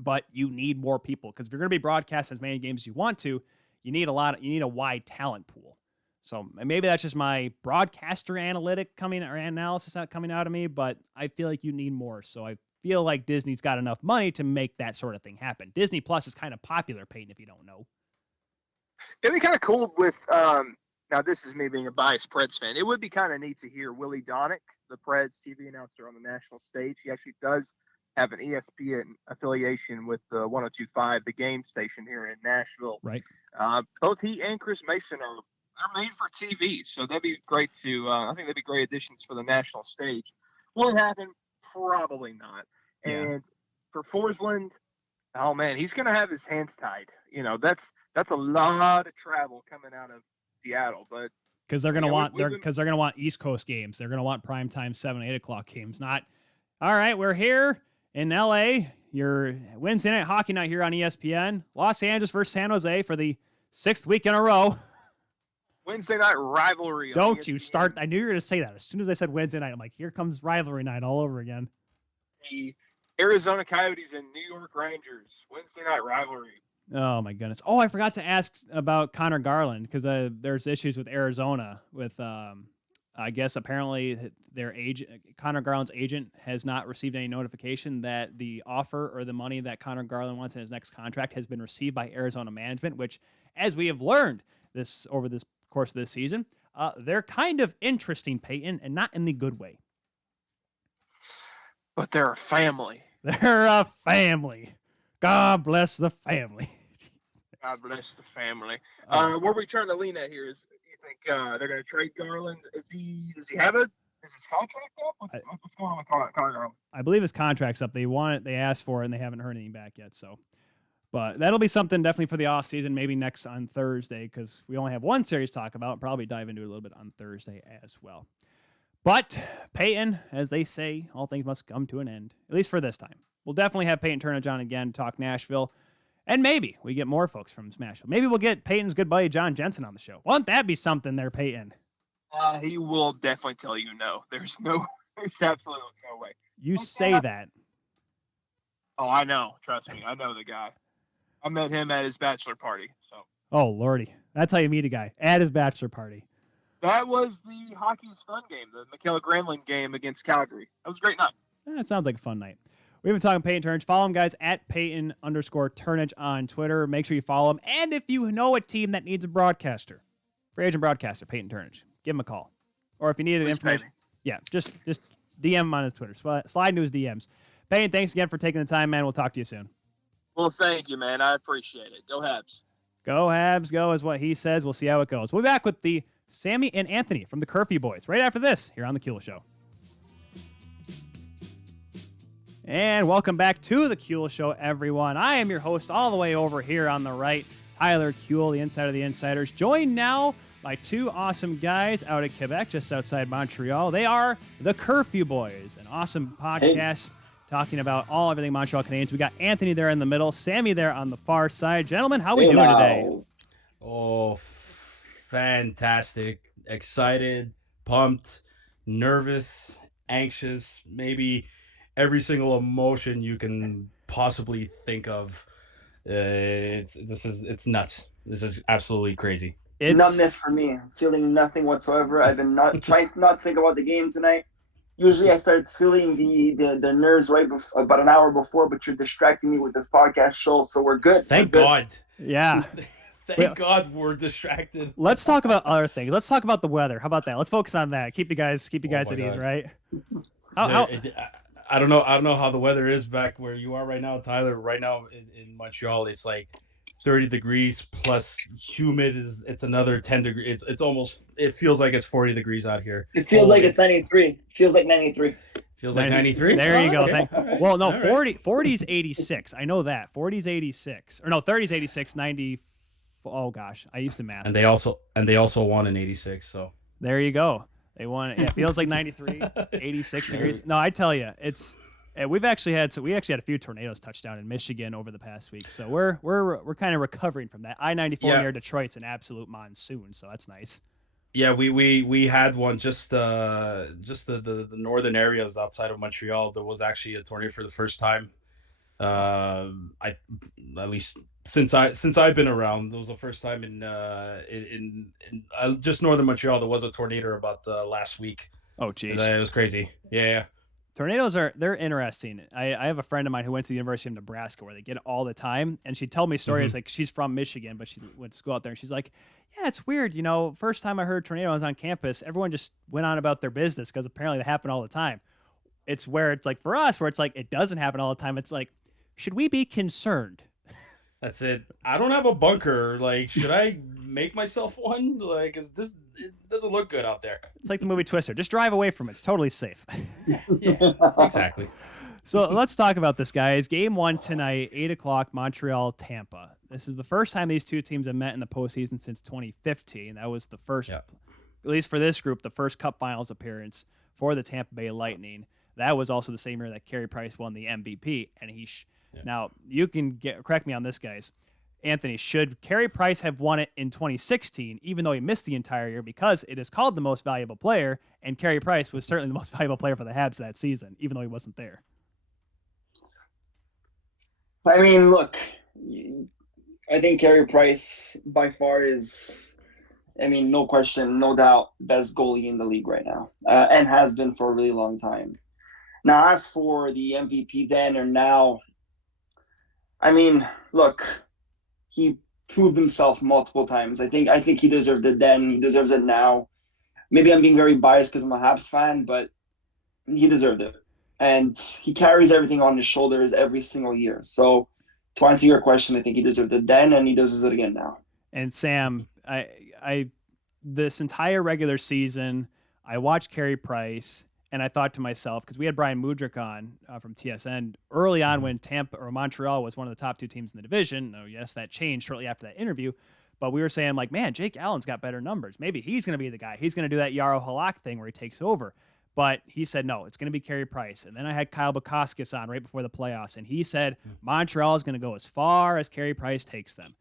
but you need more people, because if you're going to be broadcasting as many games as you want to, you need a wide talent pool. So maybe that's just my broadcaster analysis not coming out of me, but I feel like you need more. So I feel like Disney's got enough money to make that sort of thing happen. Disney Plus is kind of popular, Peyton, if you don't know. It'd be kind of cool with, now this is me being a biased Preds fan, it would be kind of neat to hear Willie Donick, the Preds TV announcer on the national stage. He actually does have an ESPN affiliation with the 102.5, the game station here in Nashville. Right. Both he and Chris Mason are made for TV, so that'd be great I think that'd be great additions for the national stage. Will it happen? Probably not. Yeah. And for Forsland, oh man, he's going to have his hands tied. That's a lot of travel coming out of Seattle, but because they're going to want East Coast games. They're going to want primetime 7, 8 o'clock games. Not, all right, we're here in LA. Your Wednesday night hockey night here on ESPN. Los Angeles versus San Jose for the 6th week in a row. Wednesday night rivalry. Don't you start. I knew you were going to say that. As soon as I said Wednesday night, I'm like, here comes rivalry night all over again. The Arizona Coyotes and New York Rangers. Wednesday night rivalry. Oh, my goodness. Oh, I forgot to ask about Connor Garland, because there's issues with Arizona with, I guess, apparently their agent, Connor Garland's agent, has not received any notification that the offer or the money that Connor Garland wants in his next contract has been received by Arizona management, which, as we have learned over this course of this season, they're kind of interesting, Peyton, and not in the good way. But they're a family. They're a family. God bless the family. God bless the family. Where are we trying to lean at here? You think they're going to trade Garland? Is his contract up? What's going on with Connor Garland? I believe his contract's up. They asked for it, and they haven't heard anything back yet. So, but that'll be something definitely for the off season. Maybe next on Thursday, because we only have one series to talk about. Probably dive into it a little bit on Thursday as well. But Peyton, as they say, all things must come to an end, at least for this time. We'll definitely have Peyton Turnage on again to talk Nashville. And maybe we get more folks from Smashville. Maybe we'll get Peyton's good buddy John Jensen on the show. Won't that be something there, Peyton? He will definitely tell you no. There's absolutely no way. You say that. Oh, I know. Trust me. I know the guy. I met him at his bachelor party. So. Oh, Lordy. That's how you meet a guy. At his bachelor party. That was the Hockey's Fun game, the Michaela Granlund game against Calgary. That was a great night. It sounds like a fun night. We've been talking Peyton Turnage. Follow him, guys, at Peyton_Turnage on Twitter. Make sure you follow him. And if you know a team that needs a broadcaster, free agent broadcaster, Peyton Turnage, give him a call. Or if you need information, just DM him on his Twitter. Slide into his DMs. Peyton, thanks again for taking the time, man. We'll talk to you soon. Well, thank you, man. I appreciate it. Go Habs. Go Habs, go is what he says. We'll see how it goes. We'll be back with the Sammy and Anthony from the Curfew Boys right after this here on The Kuehl Show. And welcome back to The Kuehl Show, everyone. I am your host all the way over here on the right, Tyler Kuehl, the insider of the insiders, joined now by two awesome guys out of Quebec, just outside Montreal. They are the Curfew Boys, an awesome podcast talking about everything Montreal Canadiens. We got Anthony there in the middle, Sammy there on the far side. Gentlemen, how are we doing today? Oh, fantastic. Excited, pumped, nervous, anxious, maybe every single emotion you can possibly think of. It's nuts. This is absolutely crazy. It's numbness for me. Feeling nothing whatsoever. I've been trying not to think about the game tonight. Usually I start feeling the nerves about an hour before, but you're distracting me with this podcast show, so we're good. Thank God. Yeah. Thank God we're distracted. Let's talk about other things. Let's talk about the weather. How about that? Let's focus on that. Keep you guys at ease, right? I don't know how the weather is back where you are right now, Tyler. Right now in Montreal, it's like 30 degrees plus humid it's another 10 degrees. It feels like it's 40 degrees out here. It feels like it's 93. Feels like 93. Feels like 93? There you go. Okay. Well, no, 40's 86. I know that. 40's 86. Or no, 30's 86, 90. Oh gosh, I used to math. And they also won in 86, so. There you go. They won. It feels like 93, 86 degrees. No, I tell you, we actually had a few tornadoes touch down in Michigan over the past week. So we're kind of recovering from that. I-94 near Detroit's an absolute monsoon, so that's nice. Yeah, we had one just the northern areas outside of Montreal. There was actually a tornado for the first time. At least since I've been around, it was the first time in just northern Montreal there was a tornado about last week. Oh, geez, it was crazy. Yeah. Tornadoes they're interesting. I have a friend of mine who went to the University of Nebraska where they get it all the time, and she'd tell me stories like she's from Michigan, but she went to school out there, and she's like, yeah, it's weird. First time I heard tornadoes on campus, everyone just went on about their business because apparently they happen all the time. It's where it's like for us, where it's like it doesn't happen all the time. It's like, should we be concerned? That's it. I don't have a bunker. Like, should I make myself one? Like, it doesn't look good out there. It's like the movie Twister. Just drive away from it. It's totally safe. Yeah, exactly. So let's talk about this, guys. Game 1 tonight, 8 o'clock, Montreal, Tampa. This is the first time these two teams have met in the postseason since 2015. That was the first, at least for this group, the first Cup Finals appearance for the Tampa Bay Lightning. That was also the same year that Carey Price won the MVP, and Now, you can correct me on this, guys. Anthony, should Carey Price have won it in 2016, even though he missed the entire year, because it is called the most valuable player, and Carey Price was certainly the most valuable player for the Habs that season, even though he wasn't there? I mean, look, I think Carey Price by far is, no question, no doubt, best goalie in the league right now, and has been for a really long time. Now, as for the MVP then or now, look, he proved himself multiple times. I think he deserved it then. He deserves it now. Maybe I'm being very biased because I'm a Habs fan, but he deserved it. And he carries everything on his shoulders every single year. So to answer your question, I think he deserved it then, and he deserves it again now. And Sam, I this entire regular season, I watched Carey Price, and I thought to myself, because we had Brian Mudryk on from TSN early on when Tampa or Montreal was one of the top two teams in the division. Oh, yes, that changed shortly after that interview. But we were saying, like, man, Jake Allen's got better numbers. Maybe he's going to be the guy. He's going to do that Yaro Halak thing where he takes over. But he said, no, it's going to be Carey Price. And then I had Kyle Bukauskas on right before the playoffs, and he said Montreal is going to go as far as Carey Price takes them.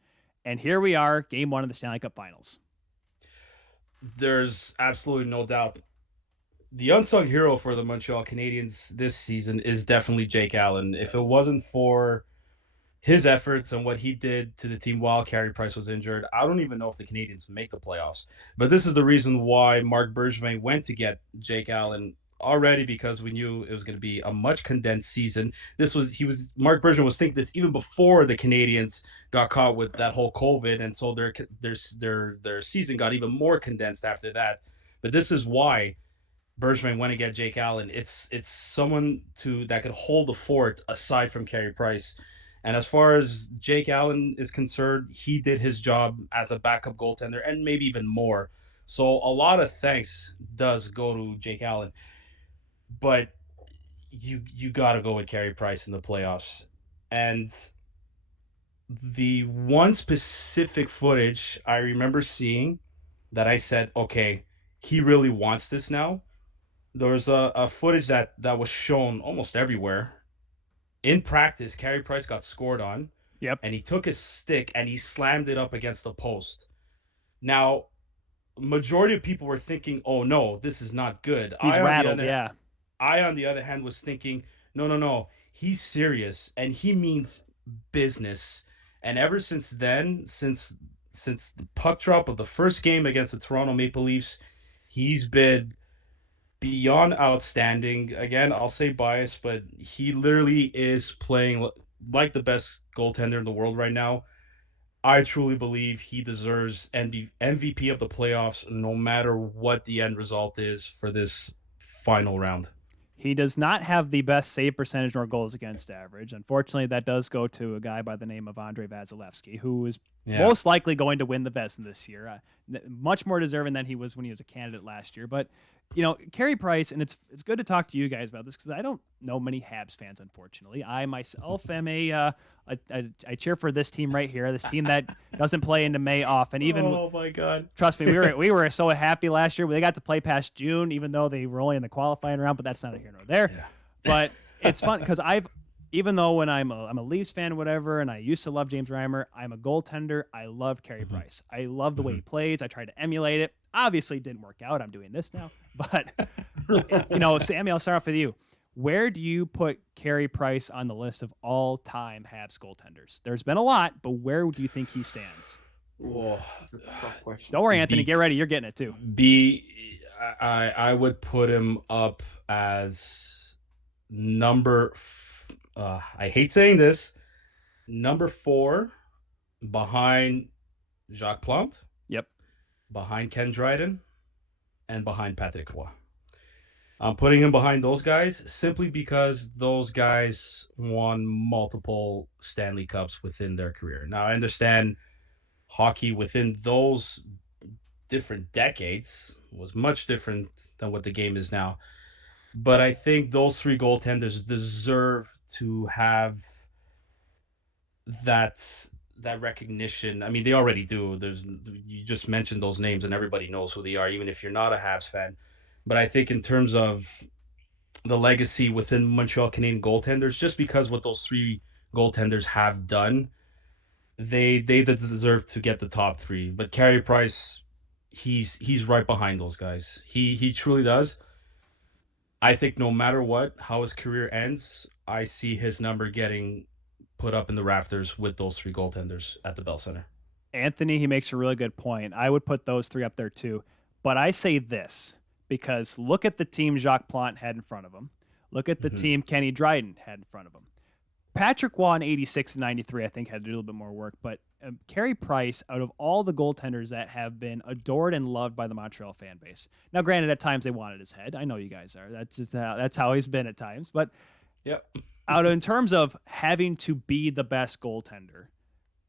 And here we are, Game 1 of the Stanley Cup Finals. There's absolutely no doubt. The unsung hero for the Montreal Canadiens this season is definitely Jake Allen. If it wasn't for his efforts and what he did to the team while Carey Price was injured, I don't even know if the Canadians make the playoffs. But this is the reason why Marc Bergevin went to get Jake Allen already, because we knew it was going to be a much condensed season. Marc Bergevin was thinking this even before the Canadians got caught with that whole COVID, and so their season got even more condensed after that. But this is why Bergevin went to get Jake Allen. It's someone that could hold the fort aside from Carey Price. And as far as Jake Allen is concerned, he did his job as a backup goaltender and maybe even more. So a lot of thanks does go to Jake Allen. But you got to go with Carey Price in the playoffs. And the one specific footage I remember seeing that I said, okay, he really wants this now. There was a footage that was shown almost everywhere. In practice, Carey Price got scored on. Yep. And he took his stick and he slammed it up against the post. Now, majority of people were thinking, oh no, this is not good. He's rattled, yeah. I, on the other hand, was thinking, no. He's serious and he means business. And ever since then, since the puck drop of the first game against the Toronto Maple Leafs, he's been beyond outstanding. Again, I'll say biased, but he literally is playing like the best goaltender in the world right now. I truly believe he deserves MVP of the playoffs, no matter what the end result is for this final round. He does not have the best save percentage nor goals against average. Unfortunately, that does go to a guy by the name of Andrei Vasilevsky, who is most likely going to win the Vezina this year. Much more deserving than he was when he was a candidate last year. But, Carey Price, and it's good to talk to you guys about this because I don't know many Habs fans, unfortunately. I myself am I cheer for this team right here, this team that doesn't play into May off. And even, oh my God, trust me, we were so happy last year. They got to play past June, even though they were only in the qualifying round, but that's neither here nor there. Yeah. But it's fun because even though when I'm a Leafs fan, whatever, and I used to love James Reimer, I'm a goaltender. I love Carey Price. I love the way he plays. I tried to emulate it. Obviously, it didn't work out. I'm doing this now. But, Sammy, I'll start off with you. Where do you put Carey Price on the list of all-time Habs goaltenders? There's been a lot, but where do you think he stands? Whoa, that's a tough question. Don't worry, Anthony. Get ready. You're getting it, too. I would put him up as number I hate saying this, number 4 behind Jacques Plante. Yep. Behind Ken Dryden and behind Patrick Roy. I'm putting him behind those guys simply because those guys won multiple Stanley Cups within their career. Now, I understand hockey within those different decades was much different than what the game is now. But I think those 3 goaltenders deserve to have that recognition. I mean, they already do. You just mentioned those names and everybody knows who they are, even if you're not a Habs fan. But I think in terms of the legacy within Montreal Canadian goaltenders, just because what those 3 goaltenders have done, they deserve to get the top 3. But Carey Price, he's right behind those guys. He truly does. I think no matter how his career ends, I see his number getting put up in the rafters with those 3 goaltenders at the Bell Center. Anthony, he makes a really good point. I would put those 3 up there too. But I say this because look at the team Jacques Plante had in front of him. Look at the team Kenny Dryden had in front of him. Patrick Roy in 86 and 93, I think, had to do a little bit more work. But Carey Price, out of all the goaltenders that have been adored and loved by the Montreal fan base. Now, granted, at times they wanted his head. I know you guys are. That's how he's been at times. But yep. In terms of having to be the best goaltender,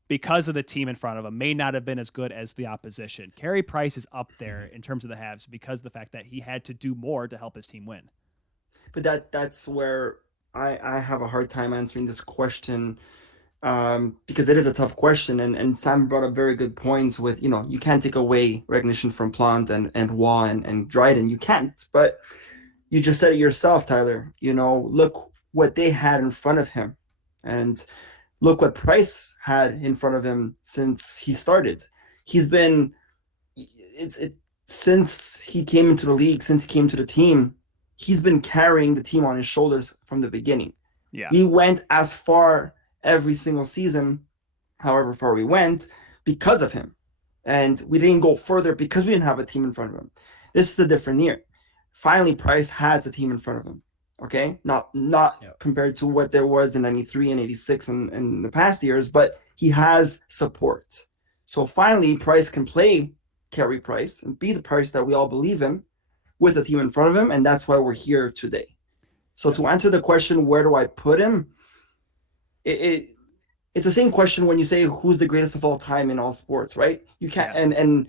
because of the team in front of him, may not have been as good as the opposition. Carey Price is up there in terms of the Habs because of the fact that he had to do more to help his team win. But that's where I have a hard time answering this question because it is a tough question. And Sam brought up very good points with, you can't take away recognition from Plante and Roy and Dryden. You can't. But you just said it yourself, Tyler. Look what they had in front of him. And look what Price had in front of him since he started. He's been since he came into the league, since he came to the team, he's been carrying the team on his shoulders from the beginning. Yeah. He went as far every single season, however far we went, because of him. And we didn't go further because we didn't have a team in front of him. This is a different year. Finally, Price has a team in front of him. Okay, not compared to what there was in '93 and '86 and in the past years, but he has support. So finally, Price can play Carey Price and be the Price that we all believe in with a team in front of him, and that's why we're here today. So to answer the question, where do I put him? It's the same question when you say who's the greatest of all time in all sports, right? You can't and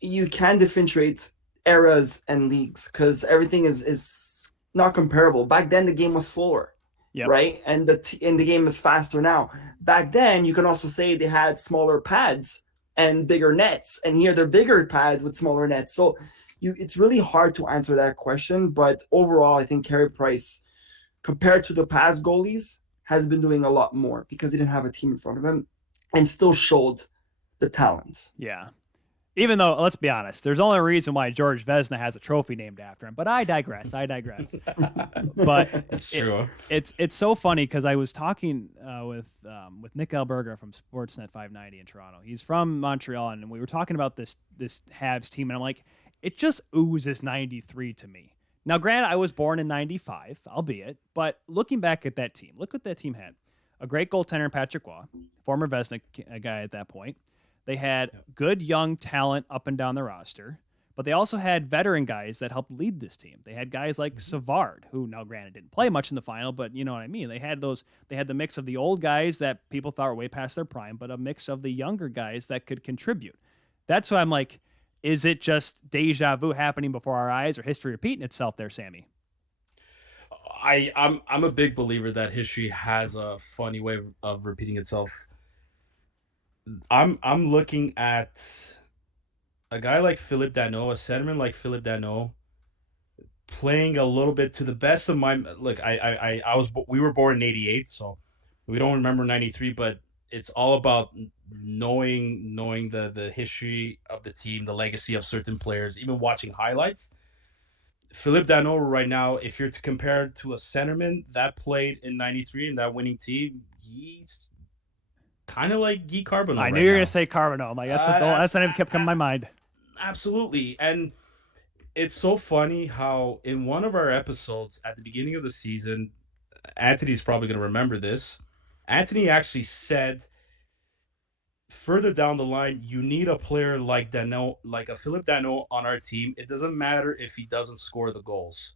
you can differentiate eras and leagues because everything is not comparable. Back then, the game was slower, right? And the game is faster now. Back then, you can also say they had smaller pads and bigger nets, and here they're bigger pads with smaller nets. So it's really hard to answer that question. But overall, I think Carey Price, compared to the past goalies, has been doing a lot more because he didn't have a team in front of him and still showed the talent. Yeah. Even though, let's be honest, there's only a reason why George Vezina has a trophy named after him. But I digress. But it's true. It's so funny because I was talking with Nick Alberga from Sportsnet 590 in Toronto. He's from Montreal, and we were talking about this Habs team, and I'm like, it just oozes 93 to me. Now, granted, I was born in 95, albeit, but looking back at that team, look what that team had. A great goaltender in Patrick Waugh, former Vezina guy at that point. They had good young talent up and down the roster, but they also had veteran guys that helped lead this team. They had guys like Savard, who now granted didn't play much in the final, but you know what I mean. They had the mix of the old guys that people thought were way past their prime, but a mix of the younger guys that could contribute. That's why I'm like, is it just deja vu happening before our eyes or history repeating itself there, Sammy? I'm a big believer that history has a funny way of repeating itself. I'm looking at a guy like Philippe Danault, a centerman like Philippe Danault, playing a little bit to the best of my look. We were born in '88, so we don't remember '93, but it's all about knowing the history of the team, the legacy of certain players, even watching highlights. Philippe Danault right now, if you're to compare to a centerman that played in '93 in that winning team, he's kind of like Guy Carbonneau. I knew you were going to say Carbonneau. I'm like, that's the name that kept coming to my mind. Absolutely. And it's so funny how in one of our episodes at the beginning of the season, Anthony's probably going to remember this. Anthony actually said further down the line, you need a player like Danault, like a Philippe Danault on our team. It doesn't matter if he doesn't score the goals.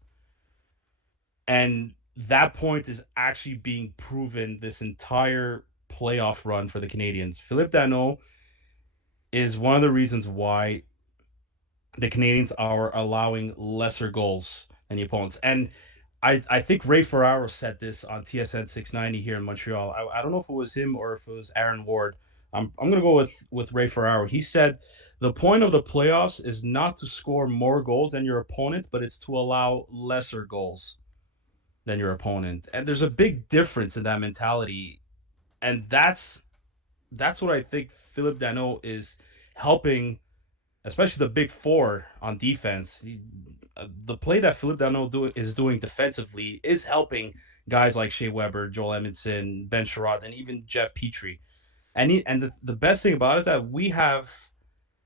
And that point is actually being proven this entire playoff run for the Canadiens. Philippe Danault is one of the reasons why the Canadiens are allowing lesser goals than the opponents. And I think Ray Ferraro said this on TSN 690 here in Montreal. I don't know if it was him or if it was Aaron Ward. I'm going to go with Ray Ferraro. He said the point of the playoffs is not to score more goals than your opponent, but it's to allow lesser goals than your opponent. And there's a big difference in that mentality. And that's what I think Philippe Danault is helping, especially the big four on defense. The play that Philippe Danault is doing defensively is helping guys like Shea Weber, Joel Edmondson, Ben Sherratt, and even Jeff Petrie. And the best thing about it is that we have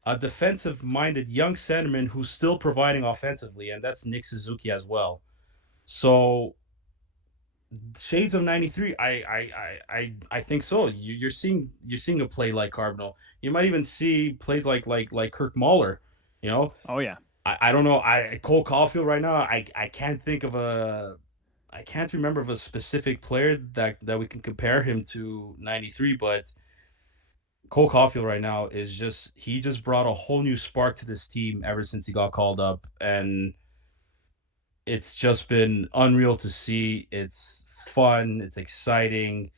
a defensive-minded young centerman who's still providing offensively, and that's Nick Suzuki as well. So shades of '93, I think so. You're seeing a play like Carbonneau. You might even see plays like Kirk Muller. You know. Oh yeah. I don't know. Cole Caulfield right now. I can't think of I can't remember of a specific player that we can compare him to '93, but Cole Caulfield right now he just brought a whole new spark to this team ever since he got called up, and it's just been unreal to see. It's fun, it's exciting,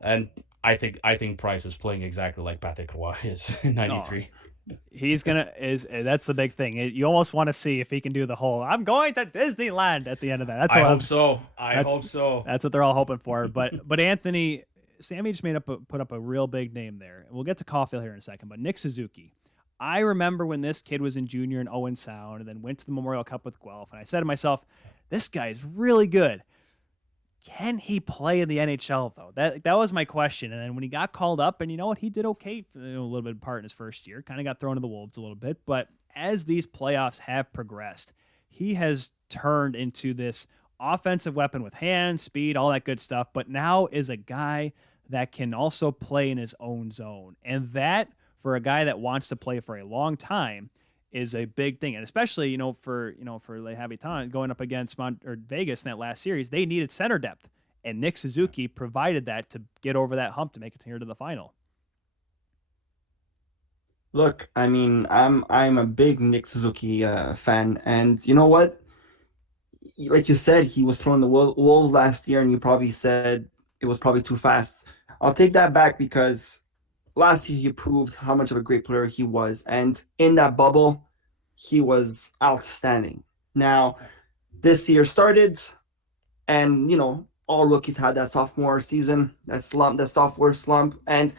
and I think Price is playing exactly like Patrick Roy is in '93. He's that's the big thing. You almost want to see if he can do the whole "I'm going to Disneyland" at the end of that. I hope so. That's what they're all hoping for. But Anthony, Sammy just put up a real big name there. We'll get to Caulfield here in a second. But Nick Suzuki, I remember when this kid was in junior in Owen Sound and then went to the Memorial Cup with Guelph, and I said to myself, this guy is really good. Can he play in the NHL though? That was my question. And then when he got called up, and you know what, he did okay for a little bit of part in his first year. Kind of got thrown to the wolves a little bit, but as these playoffs have progressed, he has turned into this offensive weapon with hands, speed, all that good stuff. But now is a guy that can also play in his own zone, and that for a guy that wants to play for a long time is a big thing. And especially, for Le Habitants going up against Vegas in that last series, they needed center depth. And Nick Suzuki provided that to get over that hump to make it here to the final. Look, I mean, I'm a big Nick Suzuki fan, and you know what? Like you said, he was throwing the Wolves last year, and you probably said it was probably too fast. I'll take that back because last year he proved how much of a great player he was, and in that bubble, he was outstanding. Now, this year started, and all rookies had that sophomore season, that sophomore slump, and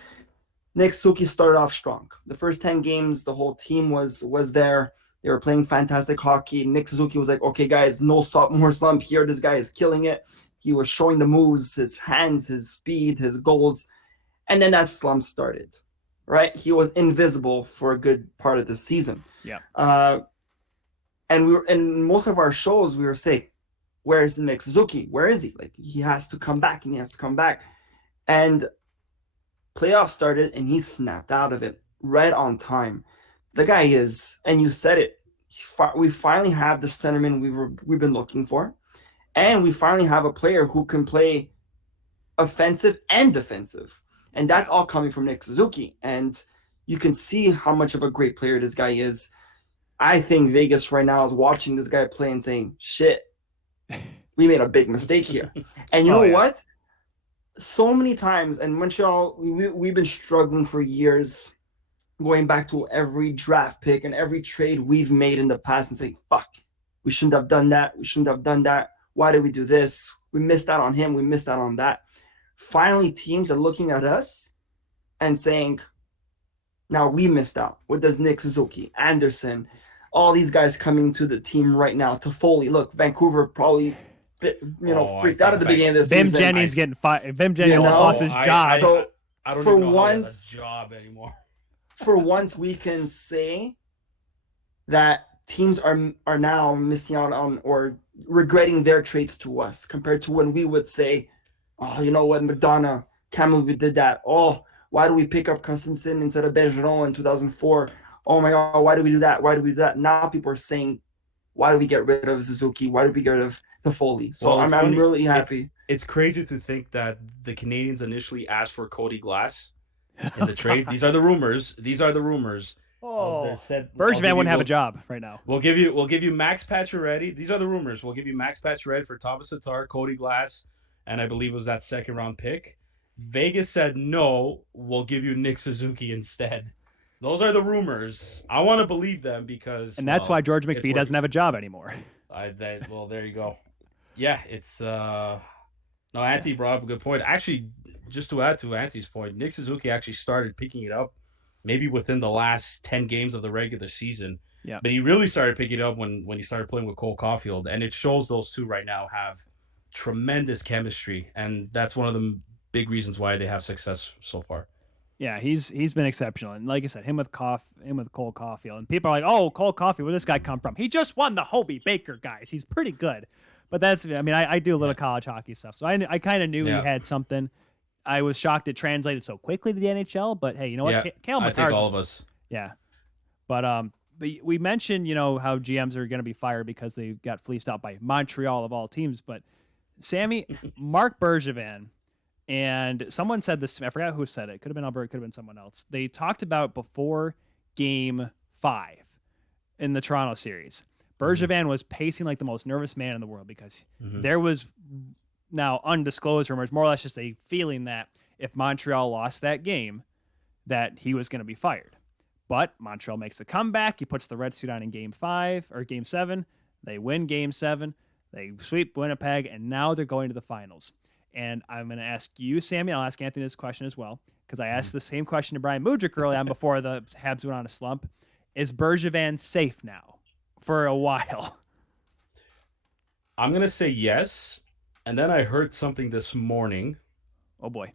Nick Suzuki started off strong. The first 10 games, the whole team was there. They were playing fantastic hockey. Nick Suzuki was like, okay, guys, no sophomore slump here. This guy is killing it. He was showing the moves, his hands, his speed, his goals. And then that slump started, right? He was invisible for a good part of the season. Yeah. And we were in most of our shows, we were saying, where is Nick Suzuki? Where is he? Like, he has to come back, and he has to come back. And playoffs started, and he snapped out of it right on time. The guy is, and you said it, we finally have the centerman we've been looking for, and we finally have a player who can play offensive and defensive, and that's all coming from Nick Suzuki. And you can see how much of a great player this guy is. I think Vegas right now is watching this guy play and saying, shit, we made a big mistake here. And you know what? So many times, and Montreal, we've been struggling for years, going back to every draft pick and every trade we've made in the past and saying, fuck, we shouldn't have done that. We shouldn't have done that. Why did we do this? We missed out on him. We missed out on that. Finally, teams are looking at us and saying, now we missed out. What does Nick Suzuki, Anderson, all these guys coming to the team right now? Toffoli, look, Vancouver probably freaked out at the beginning of this season. Bim Jennings getting fired. Bim Jennings almost lost his job. I don't even know how he has a job anymore. For once, we can say that teams are now missing out on or regretting their trades to us compared to when we would say, oh, you know what, McDonough, Camel, we did that. Oh, why do we pick up Constantin instead of Bergeron in 2004? Oh my God, why do we do that? Why do we do that? Now people are saying, why do we get rid of Suzuki? Why do we get rid of Toffoli? So well, I'm really happy. It's crazy to think that the Canadians initially asked for Cody Glass in the trade. These are the rumors. Oh, Bergevin wouldn't have a job right now. We'll give you Max Pacioretty. These are the rumors. We'll give you Max Pacioretty for Thomas Tatar, Cody Glass, and I believe it was that second round pick. Vegas said no. We'll give you Nick Suzuki instead. Those are the rumors. I want to believe them because, and that's why George McPhee doesn't have a job anymore. Well, there you go. Yeah, it's no. Antti brought up a good point. Actually, just to add to Anti's point, Nick Suzuki actually started picking it up maybe within the last 10 games of the regular season. Yeah. But he really started picking it up when he started playing with Cole Caulfield. And it shows those two right now have tremendous chemistry. And that's one of the big reasons why they have success so far. Yeah, he's been exceptional. And like I said, him with Cole Caulfield. And people are like, oh, Cole Caulfield, where did this guy come from? He just won the Hobie Baker, guys. He's pretty good. But I do a little college hockey stuff. So I kind of knew he had something. I was shocked it translated so quickly to the NHL, but hey, you know what? Yeah, Cale I think all of us. Yeah. But we mentioned, how GMs are going to be fired because they got fleeced out by Montreal of all teams. But Sammy, Mark Bergevin, and someone said this to me. I forgot who said it. Could have been Albert, could have been someone else. They talked about before Game 5 in the Toronto series. Bergevin was pacing like the most nervous man in the world because there was now undisclosed rumors, more or less just a feeling that if Montreal lost that game, that he was going to be fired. But Montreal makes the comeback. He puts the red suit on in Game 5 or Game 7. They win Game 7. They sweep Winnipeg, and now they're going to the finals. And I'm going to ask you, Sammy, I'll ask Anthony this question as well, because I asked the same question to Brian Mudryk early on before the Habs went on a slump. Is Bergevin safe now for a while? I'm going to say yes. And then I heard something this morning. Oh boy.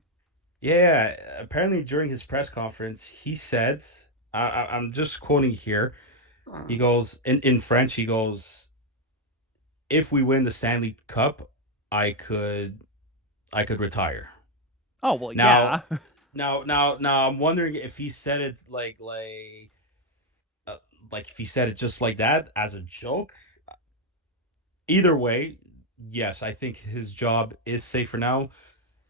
Yeah, apparently during his press conference, he said, I'm just quoting here. He goes in French. He goes, "If we win the Stanley Cup, I could retire." Oh well, Now, yeah. now, I'm wondering if he said it like if he said it just like that as a joke. Either way, yes, I think his job is safe for now.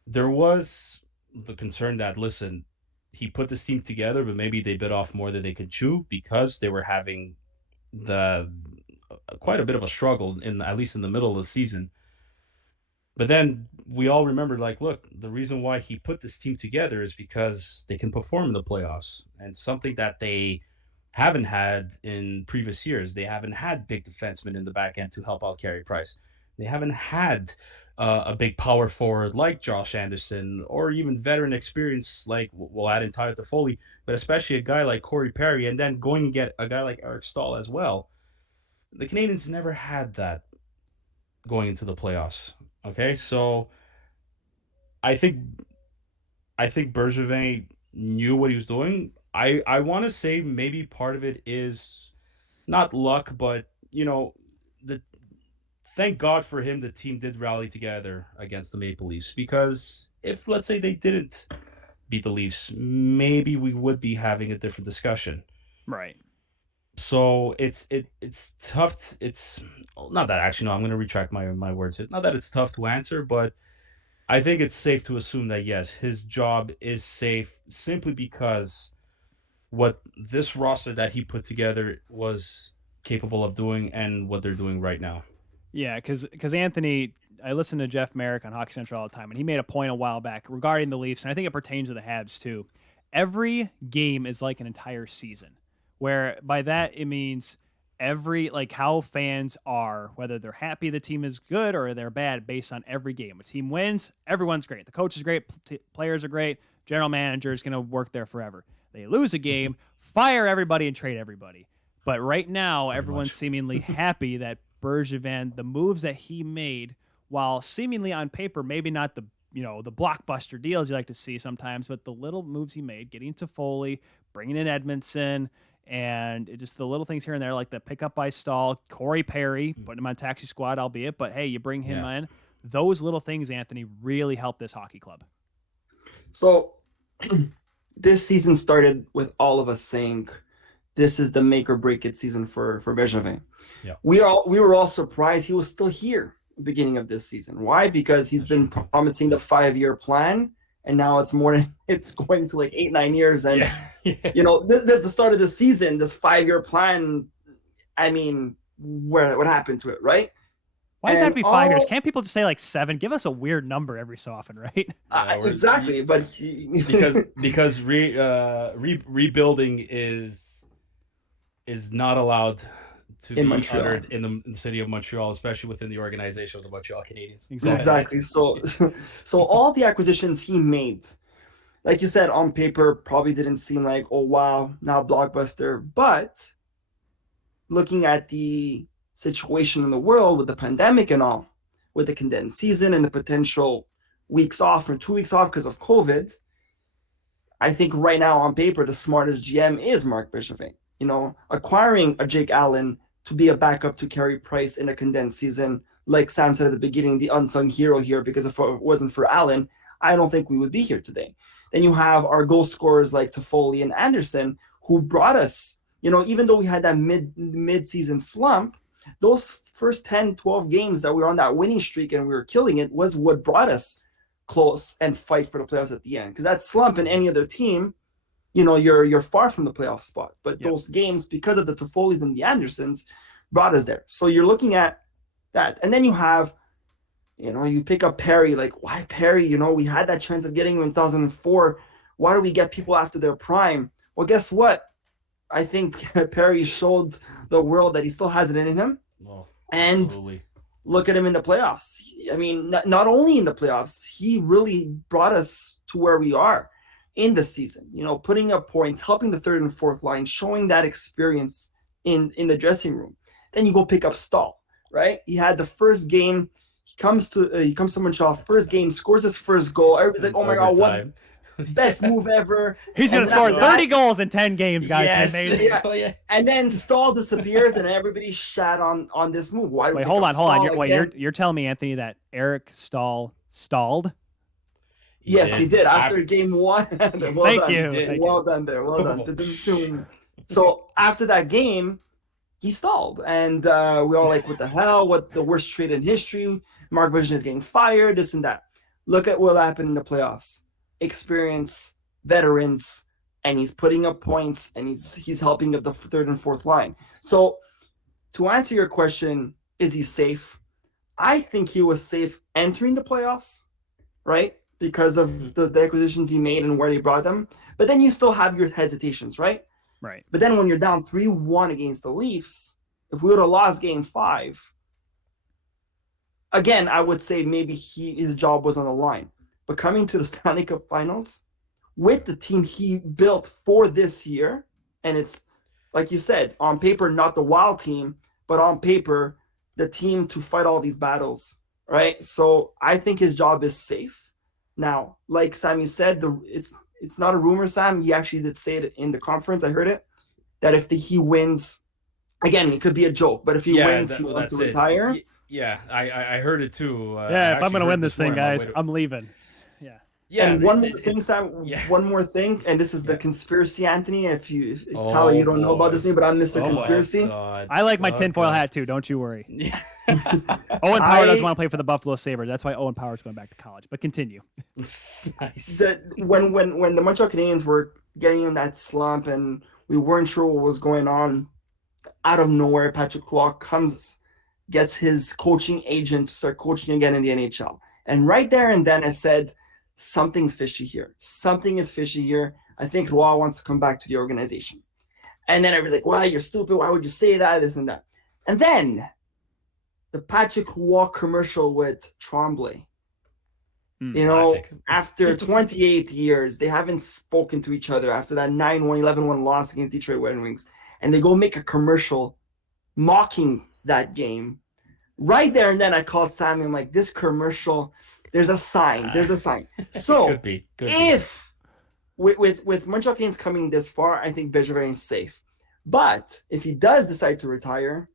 There was the concern that, listen, he put this team together, but maybe they bit off more than they could chew because they were having the quite a bit of a struggle in at least in the middle of the season. But then we all remembered, like, look, the reason why he put this team together is because they can perform in the playoffs, and something that they haven't had in previous years. They haven't had big defensemen in the back end to help out Carey Price. They haven't had a big power forward like Josh Anderson, or even veteran experience like we'll add in Tyler Toffoli, but especially a guy like Corey Perry, and then going and get a guy like Eric Stahl as well. The Canadians never had that going into the playoffs. Okay, so I think Bergevin knew what he was doing. I want to say maybe part of it is not luck, but the thank God for him, the team did rally together against the Maple Leafs, because if, let's say, they didn't beat the Leafs, maybe we would be having a different discussion. Right. So it's tough. It's not that, actually, no, I'm going to retract my words. Not that it's tough to answer, but I think it's safe to assume that, yes, his job is safe simply because what this roster that he put together was capable of doing and what they're doing right now. Yeah, because Anthony, I listen to Jeff Merrick on Hockey Central all the time, and he made a point a while back regarding the Leafs, and I think it pertains to the Habs too. Every game is like an entire season, where by that it means like how fans are, whether they're happy the team is good or they're bad, based on every game. A team wins, everyone's great. The coach is great, players are great, general manager is going to work there forever. They lose a game, fire everybody and trade everybody. But right now, everyone's seemingly happy that Bergevin, the moves that he made, while seemingly on paper, maybe not the blockbuster deals you like to see sometimes, but the little moves he made, getting Toffoli, bringing in Edmondson, and just the little things here and there, like the pickup by Stahl, Corey Perry, putting him on taxi squad, albeit, but hey, you bring him in. Those little things, Anthony, really help this hockey club. So this season started with all of us saying, this is the make or break it season for Bergevin. Yeah. We were all surprised he was still here at the beginning of this season. Why? Because he's been promising the 5-year plan, and now it's going to like 8-9 years. And this the start of the season, this 5-year plan. I mean, what happened to it, right? Why does it have to be 5 years? Can't people just say like 7? Give us a weird number every so often, right? Exactly, but because rebuilding is not allowed to be uttered in the city of Montreal, especially within the organization of the Montreal Canadiens. Exactly. So all the acquisitions he made, like you said, on paper probably didn't seem like, oh wow, now blockbuster. But looking at the situation in the world with the pandemic and all, with the condensed season and the potential weeks off or 2 weeks off because of COVID, I think right now on paper the smartest GM is Marc Bergevin. Acquiring a Jake Allen to be a backup to Carey Price in a condensed season, like Sam said at the beginning, the unsung hero here, because if it wasn't for Allen, I don't think we would be here today. Then you have our goal scorers like Toffoli and Anderson, who brought us, even though we had that mid-season slump, those first 10, 12 games that we were on that winning streak and we were killing it was what brought us close and fight for the playoffs at the end. Because that slump in any other team, you're far from the playoff spot. But those games, because of the Toffolis and the Andersons, brought us there. So you're looking at that. And then you have, you pick up Perry. Like, why Perry? We had that chance of getting him in 2004. Why do we get people after their prime? Well, guess what? I think Perry showed the world that he still has it in him. Well, and absolutely. Look at him in the playoffs. I mean, not only in the playoffs, he really brought us to where we are in the season, putting up points, helping the third and fourth line, showing that experience in the dressing room. Then you go pick up Stahl, right? He had the first game, He comes to Montreal, first game, scores his first goal. Everybody's like, "Oh my god, what Overtime. best move ever!" He's going to And score then 30 goals in 10 games, guys. Yes. Amazing. Yeah. Oh, yeah. And then Stahl disappears, and everybody shat on this move. Why? Wait, hold on. You're telling me, Anthony, that Eric Stahl stalled? Yes, he did after game one. Well Thank done. you. Well done there. Well done. So after that game, he stalled, and we all like, what the hell? What the worst trade in history? Mark Bergevin is getting fired. This and that. Look at what happened in the playoffs. Experience, veterans, and he's putting up points, and he's helping up the third and fourth line. So to answer your question, is he safe? I think he was safe entering the playoffs, right? Because of the acquisitions he made and where he brought them. But then you still have your hesitations, right? Right. But then when you're down 3-1 against the Leafs, if we would have lost game 5, again, I would say maybe his job was on the line. But coming to the Stanley Cup Finals, with the team he built for this year, and it's, like you said, on paper, not the Wild team, but on paper, the team to fight all these battles, right? So I think his job is safe. Now, like Sammy said, it's not a rumor, Sam. He actually did say it in the conference. I heard it, that if he wins, again, it could be a joke, but if he wins, he wants to retire. Yeah, I heard it too. If I'm going to win this thing, guys, I'm leaving. Yeah. And one more thing, Sam. One more thing, and this is the conspiracy, Anthony. Tyler, you don't know about this one, but I'm Mr. Conspiracy. I like my tinfoil hat too. Don't you worry. Owen Power doesn't want to play for the Buffalo Sabres. That's why Owen Power's going back to college. But continue. Nice. When the Montreal Canadiens were getting in that slump and we weren't sure what was going on, out of nowhere, Patrick Roy gets his coaching agent to start coaching again in the NHL. And right there and then I said, something's fishy here. Something is fishy here. I think Roy wants to come back to the organization. And then everybody's like, "Why, you're stupid. Why would you say that?" This and that. And then the Patrick Roy commercial with Tremblay. Classic. After 28 years, they haven't spoken to each other after that 9-1, 11-1 loss against Detroit Red Wings. And they go make a commercial mocking that game. Right there and then I called Sammy. I'm like, this commercial, there's a sign. So could be. If with Montreal Canadiens coming this far, I think Bergevin is safe. But if he does decide to retire,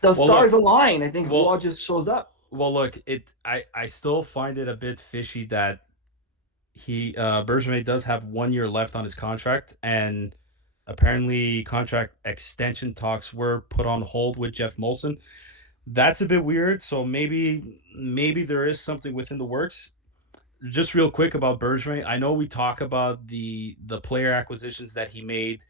the stars align. I think Roy just shows up. Well, look, I still find it a bit fishy that Bergevin does have 1 year left on his contract, and apparently contract extension talks were put on hold with Jeff Molson. That's a bit weird. So maybe there is something within the works. Just real quick about Bergevin, I know we talk about the player acquisitions that he made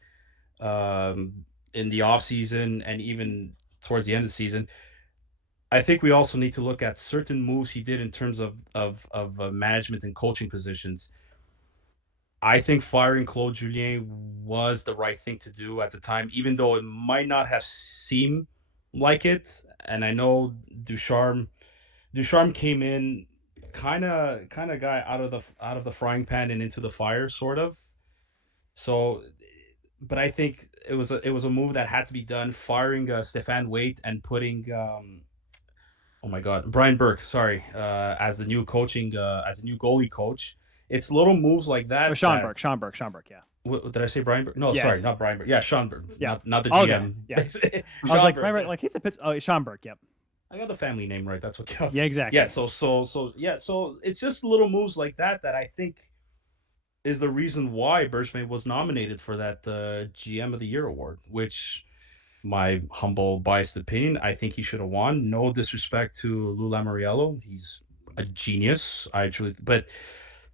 in the offseason and even towards the end of the season. I think we also need to look at certain moves he did in terms of management and coaching positions. I think firing Claude Julien was the right thing to do at the time, even though it might not have seemed like it. And I know Ducharme came in kind of guy out of the frying pan and into the fire, sort of. So, but I think it was a move that had to be done. Firing Stéphane Waite and putting Brian Burke, as the new goalie coach. It's little moves like that. Sean Burke, yeah. What, did I say Brian Burke? No, yes. Sorry, not Brian Burke. Yeah, Sean Burke. Yeah. Not the GM. Yeah. I was like, remember, like he's a Pittsburgh. Oh, Sean Burke. Yep. I got the family name right. That's what counts. Yeah, exactly. Yeah. So it's just little moves like that I think is the reason why Bergevin was nominated for that GM of the Year award, which, my humble biased opinion, I think he should have won. No disrespect to Lou Lamoriello, he's a genius. But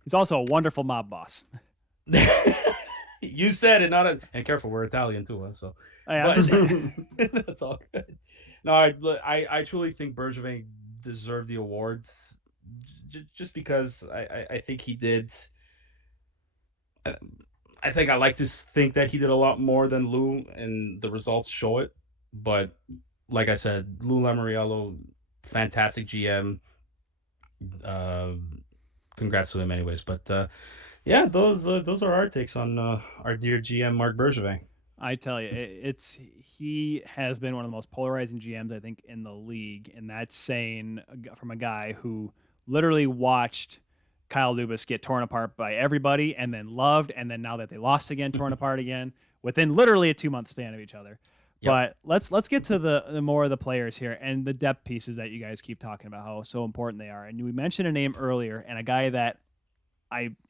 he's also a wonderful mob boss. You said it, and careful, we're Italian too, huh? So that's all good. No, I truly think Bergevin deserved the award, just because I think he did. I think I like to think that he did a lot more than Lou, and the results show it. But like I said, Lou Lamoriello, fantastic GM. Congrats to him, anyways. But yeah, those are our takes on our dear GM Marc Bergevin. I tell you, he has been one of the most polarizing GMs I think in the league, and that's saying from a guy who literally watched Kyle Dubas get torn apart by everybody, and then loved, and then now that they lost again, torn apart again within literally a 2-month span of each other. Yep. But let's get to the more of the players here and the depth pieces that you guys keep talking about, how so important they are. And we mentioned a name earlier, and a guy that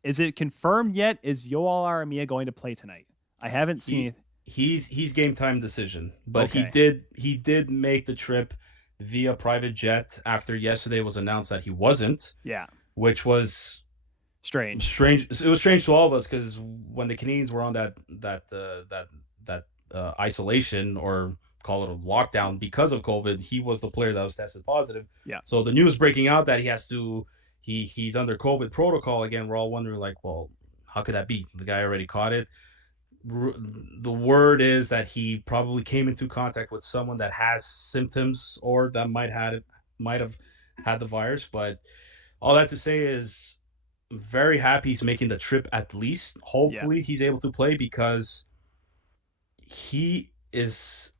is it confirmed yet? Is Yoel Armia going to play tonight? I haven't seen. He's game time decision, but Okay. he did make the trip via private jet after yesterday was announced that he wasn't, Yeah, which was strange. strange. It was strange to all of us because when the Canadians were on that isolation, or call it a lockdown because of COVID, he was the player that was tested positive. Yeah. So the news breaking out that he's under COVID protocol again. We're all wondering like, well, how could that be? The guy already caught it. The word is that he probably came into contact with someone that has symptoms or that might have had the virus. But all that to say is, I'm very happy he's making the trip at least. Hopefully he's able to play because he is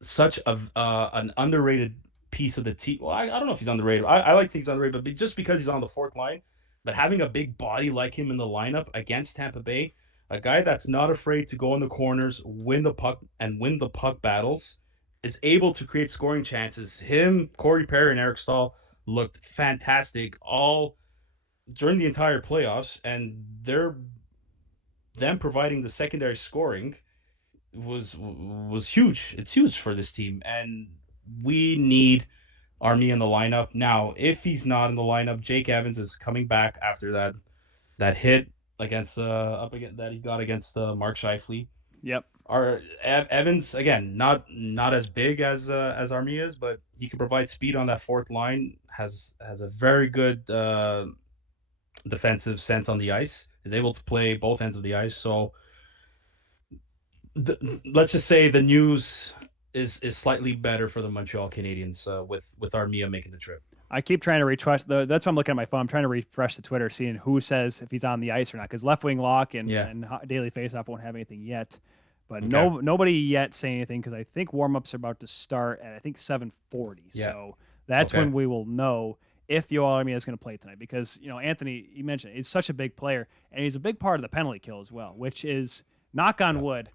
such an underrated piece of the team. Well, I don't know if he's underrated. I like things underrated, but just because he's on the fourth line, but having a big body like him in the lineup against Tampa Bay, a guy that's not afraid to go in the corners, win the puck battles, is able to create scoring chances. Him, Corey Perry, and Eric Stahl looked fantastic all during the entire playoffs, and them providing the secondary scoring was huge. It's huge for this team, and we need Army in the lineup now. If he's not in the lineup, Jake Evans is coming back after that hit against that he got against Mark Scheifele. Yep. Evans again, not as big as Army is, but he can provide speed on that fourth line. Has a very good defensive sense on the ice. Is able to play both ends of the ice. So let's just say the news is slightly better for the Montreal Canadiens with Armia making the trip. I keep trying to refresh. That's why I'm looking at my phone. I'm trying to refresh the Twitter, seeing who says if he's on the ice or not. Because Left Wing Lock and Daily Faceoff won't have anything yet. But nobody yet saying anything because I think warm-ups are about to start at 7:40. Yeah. So that's when we will know if Yoel Armia is going to play tonight. Because Anthony, you mentioned he's such a big player and he's a big part of the penalty kill as well, which is, knock on wood,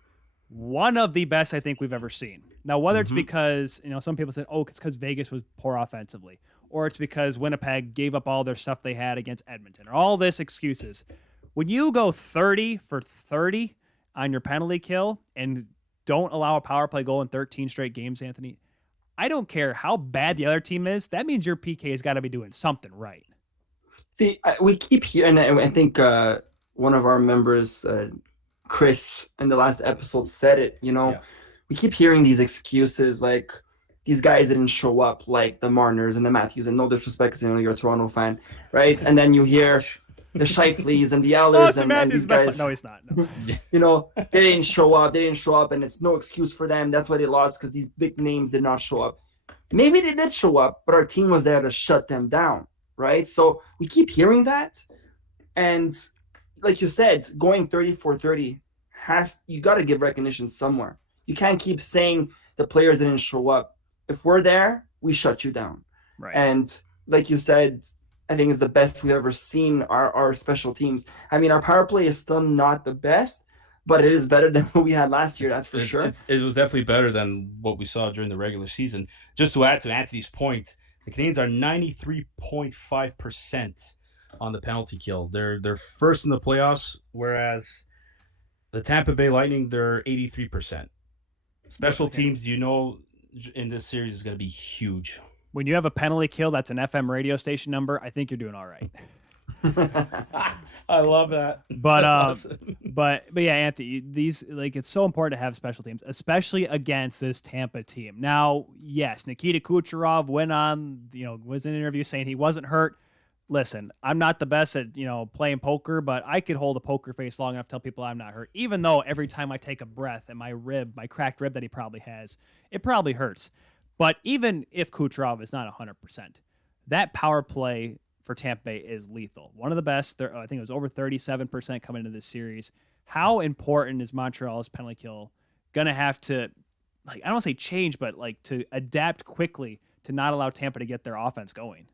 one of the best I think we've ever seen. Now, whether it's because some people said, it's because Vegas was poor offensively, or it's because Winnipeg gave up all their stuff they had against Edmonton, or all this excuses. When you go 30 for 30 on your penalty kill and don't allow a power play goal in 13 straight games, Anthony, I don't care how bad the other team is. That means your PK has got to be doing something right. See, we keep hearing, and I think one of our members, Chris, in the last episode said it, we keep hearing these excuses like these guys didn't show up, like the Marners and the Matthews, and no disrespect because you're a Toronto fan, right? And then you hear the Scheifele's and the Ellis and these guys. No, he's not. No. They didn't show up, and it's no excuse for them. That's why they lost, because these big names did not show up. Maybe they did show up, but our team was there to shut them down, right? So we keep hearing that, and like you said, going 30-for-30 you got to give recognition somewhere. You can't keep saying the players didn't show up. If we're there, we shut you down. Right. And like you said, I think it's the best we've ever seen our special teams. I mean, our power play is still not the best, but it is better than what we had last year. That's for sure. It was definitely better than what we saw during the regular season. Just to add to Anthony's point, the Canadiens are 93.5% on the penalty kill. They're first in the playoffs, whereas the Tampa Bay Lightning, they're 83%. Special teams, in this series is going to be huge. When you have a penalty kill that's an FM radio station number, I think you're doing all right. I love that. But awesome. but yeah, Anthony, it's so important to have special teams, especially against this Tampa team. Now, yes, Nikita Kucherov went on, was in an interview saying he wasn't hurt. Listen, I'm not the best at, playing poker, but I could hold a poker face long enough to tell people I'm not hurt, even though every time I take a breath and my cracked rib that he probably has, it probably hurts. But even if Kucherov is not 100%, that power play for Tampa Bay is lethal. One of the best. I think it was over 37% coming into this series. how important is Montreal's penalty kill going to have to, like, I don't want to say change, but like to adapt quickly to not allow Tampa to get their offense going?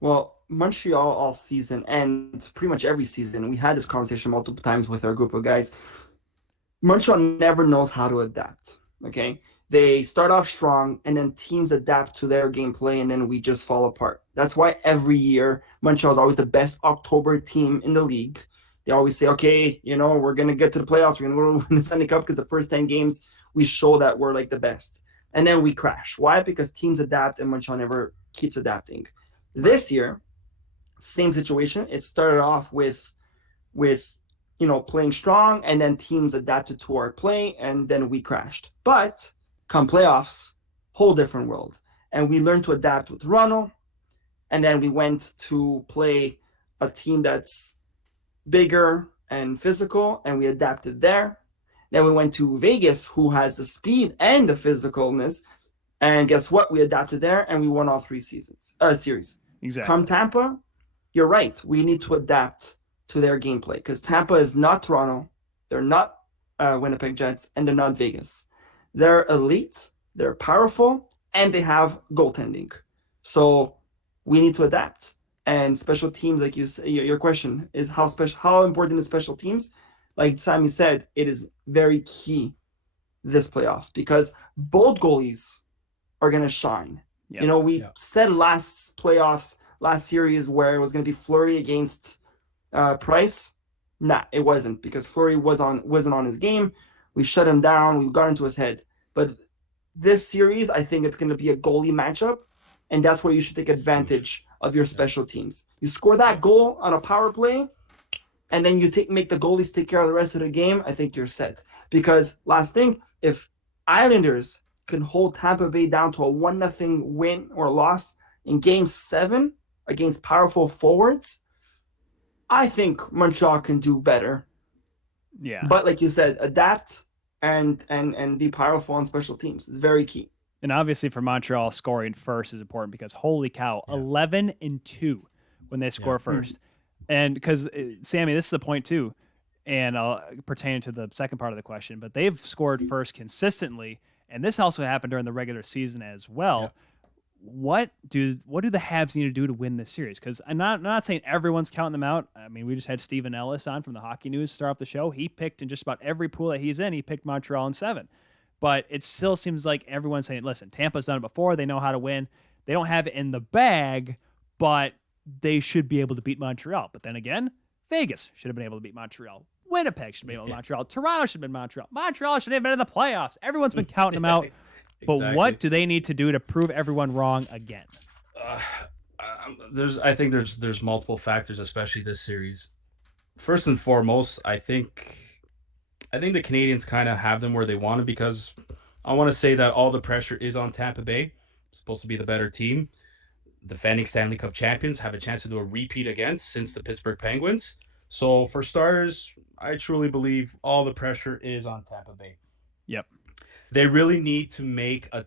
Well, Montreal all season and pretty much every season, we had this conversation multiple times with our group of guys. Montreal never knows how to adapt. Okay. They start off strong and then teams adapt to their gameplay and then we just fall apart. That's why every year Montreal is always the best October team in the league. They always say, okay, we're going to get to the playoffs. We're going to win the Stanley Cup because the first 10 games we show that we're like the best. And then we crash. Why? Because teams adapt and Montreal never keeps adapting. This year, same situation. It started off with playing strong, and then teams adapted to our play, and then we crashed. But come playoffs, whole different world. And we learned to adapt with Toronto, and then we went to play a team that's bigger and physical, and we adapted there. Then we went to Vegas, who has the speed and the physicalness, and guess what? We adapted there, and we won all 3 series. Exactly. Come Tampa, you're right. We need to adapt to their gameplay because Tampa is not Toronto. They're not Winnipeg Jets, and they're not Vegas. They're elite, they're powerful, and they have goaltending. So we need to adapt. And special teams, like you say, your question is how important is special teams? Like Sammy said, it is very key this playoffs because both goalies are going to shine. Yep. We said last series where it was going to be Fleury against Price. Nah, it wasn't because Fleury wasn't on his game. We shut him down. We got into his head. But this series, I think it's going to be a goalie matchup, and that's where you should take advantage of your special teams. You score that goal on a power play, and then you make the goalies take care of the rest of the game. I think you're set. Because last thing, if Islanders can hold Tampa Bay down to a 1-0 win or loss in Game 7 against powerful forwards, I think Montreal can do better. Yeah. But like you said, adapt and be powerful on special teams. It's very key. And obviously for Montreal, scoring first is important because holy cow, 11-2 when they score first. Mm-hmm. And because, Sammy, this is the point too, and pertaining to the second part of the question, but they've scored first consistently. And this also happened during the regular season as well. Yeah. What do the Habs need to do to win this series? Because I'm not saying everyone's counting them out. I mean, we just had Stephen Ellis on from the Hockey News start off the show. He picked in just about every pool that he's in, he picked Montreal in 7. But it still seems like everyone's saying, listen, Tampa's done it before. They know how to win. They don't have it in the bag, but they should be able to beat Montreal. But then again, Vegas should have been able to beat Montreal. Winnipeg should be able to Montreal. Toronto should have been Montreal. Montreal should have been in the playoffs. Everyone's been counting them out. But what do they need to do to prove everyone wrong again? I think there's multiple factors, especially this series. First and foremost, I think the Canadians kind of have them where they want them because I want to say that all the pressure is on Tampa Bay. It's supposed to be the better team. Defending Stanley Cup champions have a chance to do a repeat again since the Pittsburgh Penguins. So for starters, I truly believe all the pressure is on Tampa Bay. Yep. They really need to make a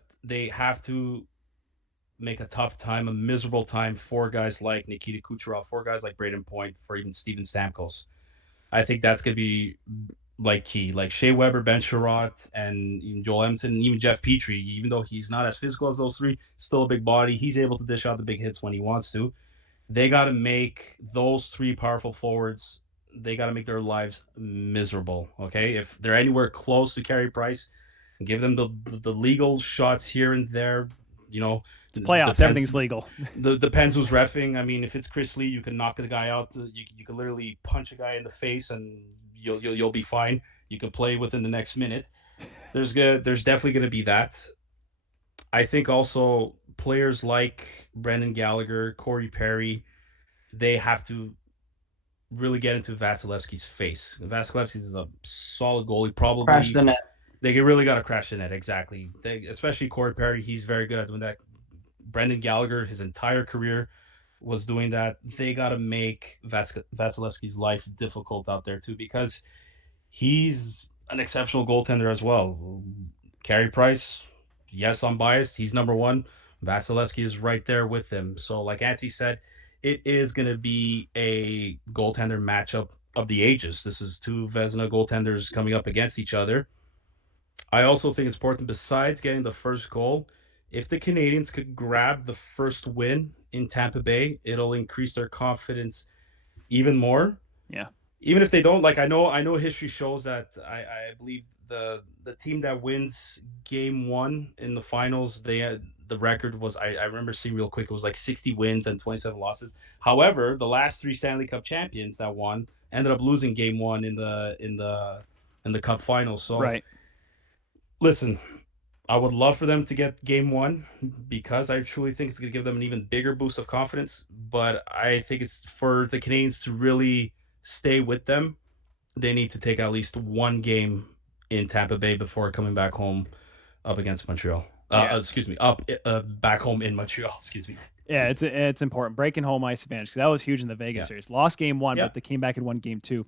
tough time, a miserable time for guys like Nikita Kucherov, for guys like Braden Point, for even Steven Stamkos. I think that's going to be key. Like Shea Weber, Ben Sherratt, and even Joel Edmondson, and even Jeff Petrie, even though he's not as physical as those three, still a big body. He's able to dish out the big hits when he wants to. They got to make those 3 powerful forwards, they got to make their lives miserable, okay? If they're anywhere close to Carey Price, give them the legal shots here and there. It's playoffs. Everything's legal. Depends who's reffing. I mean, if it's Chris Lee, you can knock the guy out. You can literally punch a guy in the face and you'll be fine. You can play within the next minute. There's definitely going to be that. I think also players like Brendan Gallagher, Corey Perry, they have to really get into Vasilevsky's face. Vasilevsky is a solid goalie. Probably crash the net. They really got to crash the net, exactly. Especially Corey Perry, he's very good at doing that. Brendan Gallagher, his entire career was doing that. They got to make Vasilevsky's life difficult out there too, because he's an exceptional goaltender as well. Carey Price, yes, I'm biased. He's number 1. Vasilevsky is right there with him. So like Anthony said, it is going to be a goaltender matchup of the ages. This is two Vezina goaltenders coming up against each other. I also think it's important, besides getting the first goal, if the Canadiens could grab the first win in Tampa Bay, it'll increase their confidence even more. Yeah. Even if they don't, like, I know history shows that I believe the team that wins game 1 in the finals, the record was, I remember seeing real quick, it was like 60 wins and 27 losses. However, the last 3 Stanley Cup champions that won ended up losing game 1 in the Cup finals. So Right. listen, I would love for them to get game 1 because I truly think it's going to give them an even bigger boost of confidence. But I think it's for the Canadiens to really stay with them. They need to take at least one game in Tampa Bay before coming back home up against Montreal. Back home in Montreal. Excuse me. Yeah, it's important. Breaking home ice advantage, because that was huge in the Vegas series. Lost game 1, but they came back and won game 2.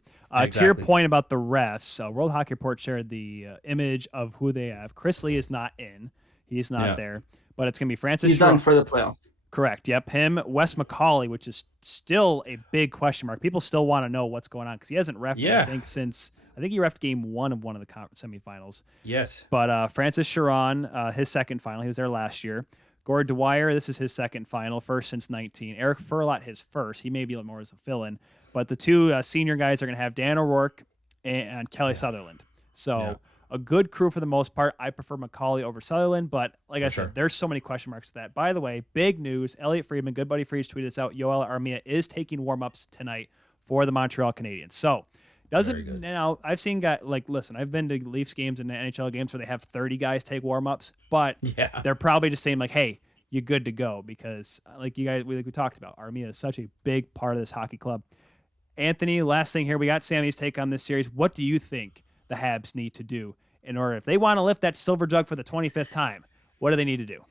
To your point about the refs, World Hockey Report shared the image of who they have. Chris Lee is not in. He's not there. But it's going to be Francis He's done for the playoffs. Correct. Yep. Him, Wes McCauley, which is still a big question mark. People still want to know what's going on because he hasn't reffed, I think he reffed game 1 of one of the semifinals. Yes. But Francis Chiron, his second final, he was there last year. Gord Dwyer, this is his second final, first since 19. Eric Furlot, his first. He may be more as a fill-in. But the two senior guys are going to have Dan O'Rourke and Kelly Sutherland. So a good crew for the most part. I prefer McCauley over Sutherland, but like I said, there's so many question marks to that. By the way, big news, Elliot Friedman, good buddy Freeze, tweeted this out. Yoel Armia is taking warm-ups tonight for the Montreal Canadiens. So doesn't now, I've seen guys, like, listen, I've been to Leafs games and NHL games where they have 30 guys take warm-ups, but they're probably just saying, like, hey, you're good to go, because like you guys, we talked about, Armia is such a big part of this hockey club. Anthony, last thing here, we got Sammy's take on this series. What do you think the Habs need to do in order, if they want to lift that silver jug for the 25th time, what do they need to do?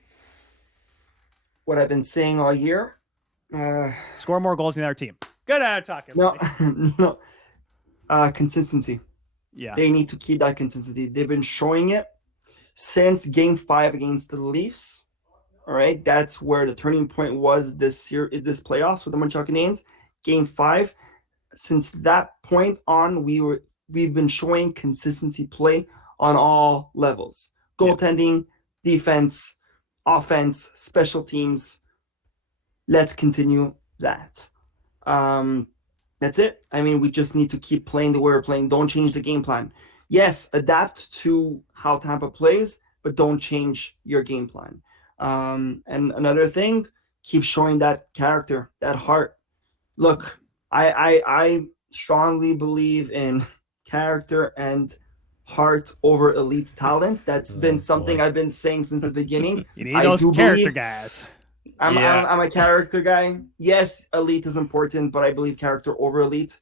What I've been saying all year. Score more goals than the other team. Good at talking. No. Consistency. Yeah. They need to keep that consistency. They've been showing it since game 5 against the Leafs. All right. That's where the turning point was this playoffs with the Montreal Canadiens. Game 5. Since that point on, we've been showing consistency play on all levels. Goaltending, defense, offense, special teams. Let's continue that. That's it. I mean, we just need to keep playing the way we're playing. Don't change the game plan. Yes, adapt to how Tampa plays, but don't change your game plan. And another thing, keep showing that character, that heart. Look, I strongly believe in character and heart over elite talent. That's been something I've been saying since the beginning. You need those character guys. I'm a character guy. Yes, elite is important, but I believe character over elite.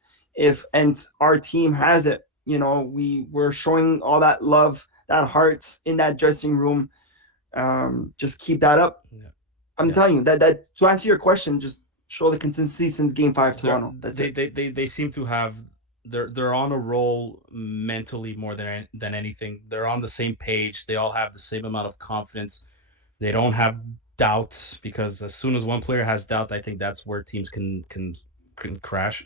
And our team has it. You know, we're showing all that love, that heart in that dressing room. Just keep that up. I'm telling you that to answer your question, just show the consistency since game 5 Toronto. That's it. They seem to have, they're on a roll mentally more than anything. They're on the same page. They all have the same amount of confidence. They don't have doubt, because as soon as one player has doubt, I think that's where teams can crash.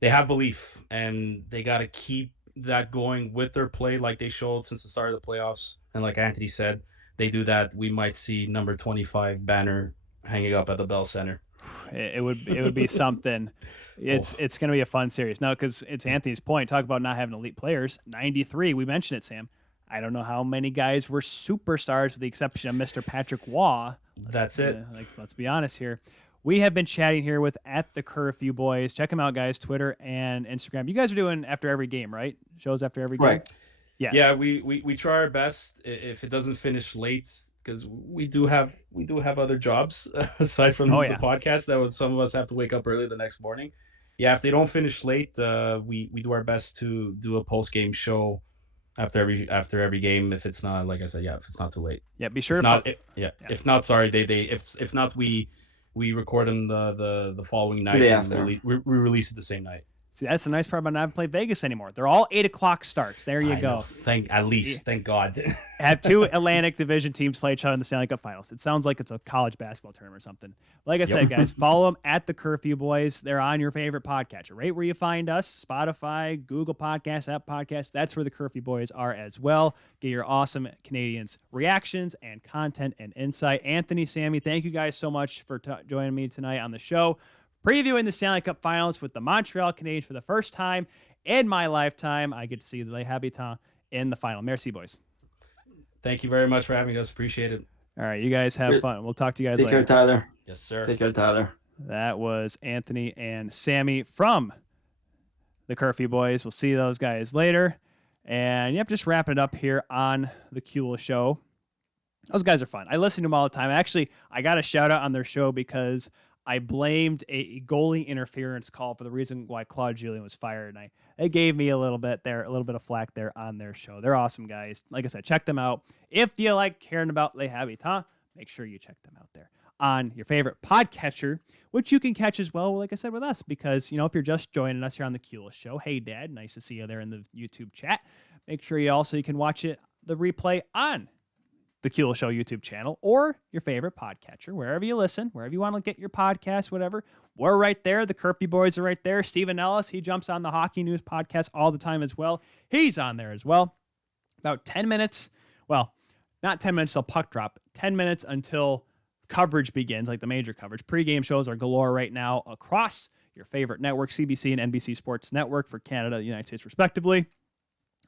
They have belief, and they got to keep that going with their play like they showed since the start of the playoffs. And like Anthony said, they do that, we might see number 25 banner hanging up at the Bell Center. It would be something. It's going to be a fun series. No, because it's Anthony's point. Talk about not having elite players. 93, we mentioned it, Sam. I don't know how many guys were superstars with the exception of Mr. Patrick Waugh. Let's be honest here. We have been chatting here with at the Curfew Boys. Check them out, guys. Twitter and Instagram. You guys are doing after every game, right? Shows after every game? Right. Yes. Yeah, we try our best. If it doesn't finish late, because we do have other jobs aside from the podcast, that some of us have to wake up early the next morning. Yeah, if they don't finish late, we do our best to do a post game show after every game, if it's not, like I said, if it's not too late. Yeah, be sure. If not, sorry, if not, we record them the following night. The day and after. we release it the same night. See, that's the nice part about not having played Vegas anymore. They're all 8 o'clock starts. There you I go. know. Thank God. Have 2 Atlantic Division teams play each other in the Stanley Cup Finals. It sounds like it's a college basketball tournament or something. Like I said, guys, follow them at the Curfew Boys. They're on your favorite podcatcher, right where you find us, Spotify, Google Podcasts, App Podcasts. That's where the Curfew Boys are as well. Get your awesome Canadians reactions and content and insight. Anthony, Sammy, thank you guys so much for joining me tonight on the show, previewing the Stanley Cup Finals with the Montreal Canadiens for the first time in my lifetime. I get to see Les Habitants in the final. Merci, boys. Thank you very much for having us. Appreciate it. All right, you guys have fun. We'll talk to you guys Take later. care, Tyler. Yes, sir. Take care, Tyler. That was Anthony and Sammy from the Curfew Boys. We'll see those guys later. And yep, just wrapping it up here on the Kuhl Show. Those guys are fun. I listen to them all the time. Actually, I got a shout out on their show because I blamed a goalie interference call for the reason why Claude Julien was fired. And they gave me a little bit of flack there on their show. They're awesome guys. Like I said, check them out. If you like hearing about Les Habitants, make sure you check them out there on your favorite podcatcher, which you can catch as well, like I said, with us. Because, if you're just joining us here on the Kuhl Show, hey, Dad, nice to see you there in the YouTube chat. Make sure you can watch the replay on the Kuhl Show YouTube channel or your favorite podcatcher, wherever you listen, wherever you want to get your podcast, whatever. We're right there. The Curfew Boys are right there. Stephen Ellis, he jumps on the Hockey News podcast all the time as well. He's on there as well. About 10 minutes. Well, not 10 minutes till puck drop. 10 minutes until coverage begins, like the major coverage. Pre-game shows are galore right now across your favorite network, CBC and NBC Sports Network for Canada and the United States, respectively.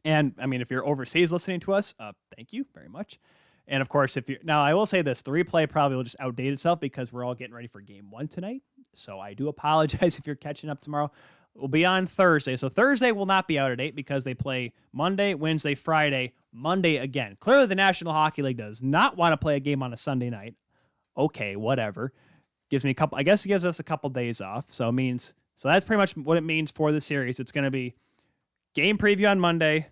And, if you're overseas listening to us, thank you very much. And of course, now I will say this, the replay probably will just outdate itself because we're all getting ready for game 1 tonight. So I do apologize if you're catching up tomorrow. We'll be on Thursday. So Thursday will not be out of date because they play Monday, Wednesday, Friday, Monday again. Clearly the National Hockey League does not want to play a game on a Sunday night. Okay, whatever. Gives me it gives us a couple days off. So that's pretty much what it means for the series. It's going to be game preview on Monday,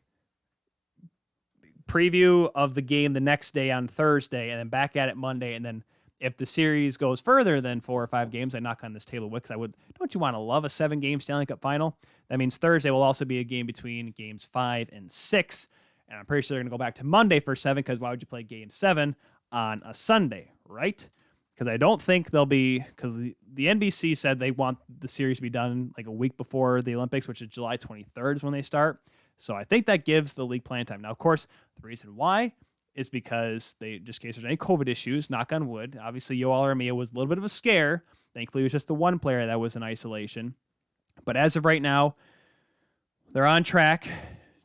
preview of the game the next day on Thursday, and then back at it Monday. And then if the series goes further than 4 or 5 games, I knock on this table because don't you want to love a 7-game Stanley Cup final? That means Thursday will also be a game between games 5 and 6. And I'm pretty sure they're going to go back to Monday for 7 because why would you play game 7 on a Sunday, right? Because I don't think because the NBC said they want the series to be done like a week before the Olympics, which is July 23rd is when they start. So I think that gives the league playing time. Now, of course, the reason why is because just in case there's any COVID issues, knock on wood. Obviously, Yoel Armia was a little bit of a scare. Thankfully, it was just the one player that was in isolation. But as of right now, they're on track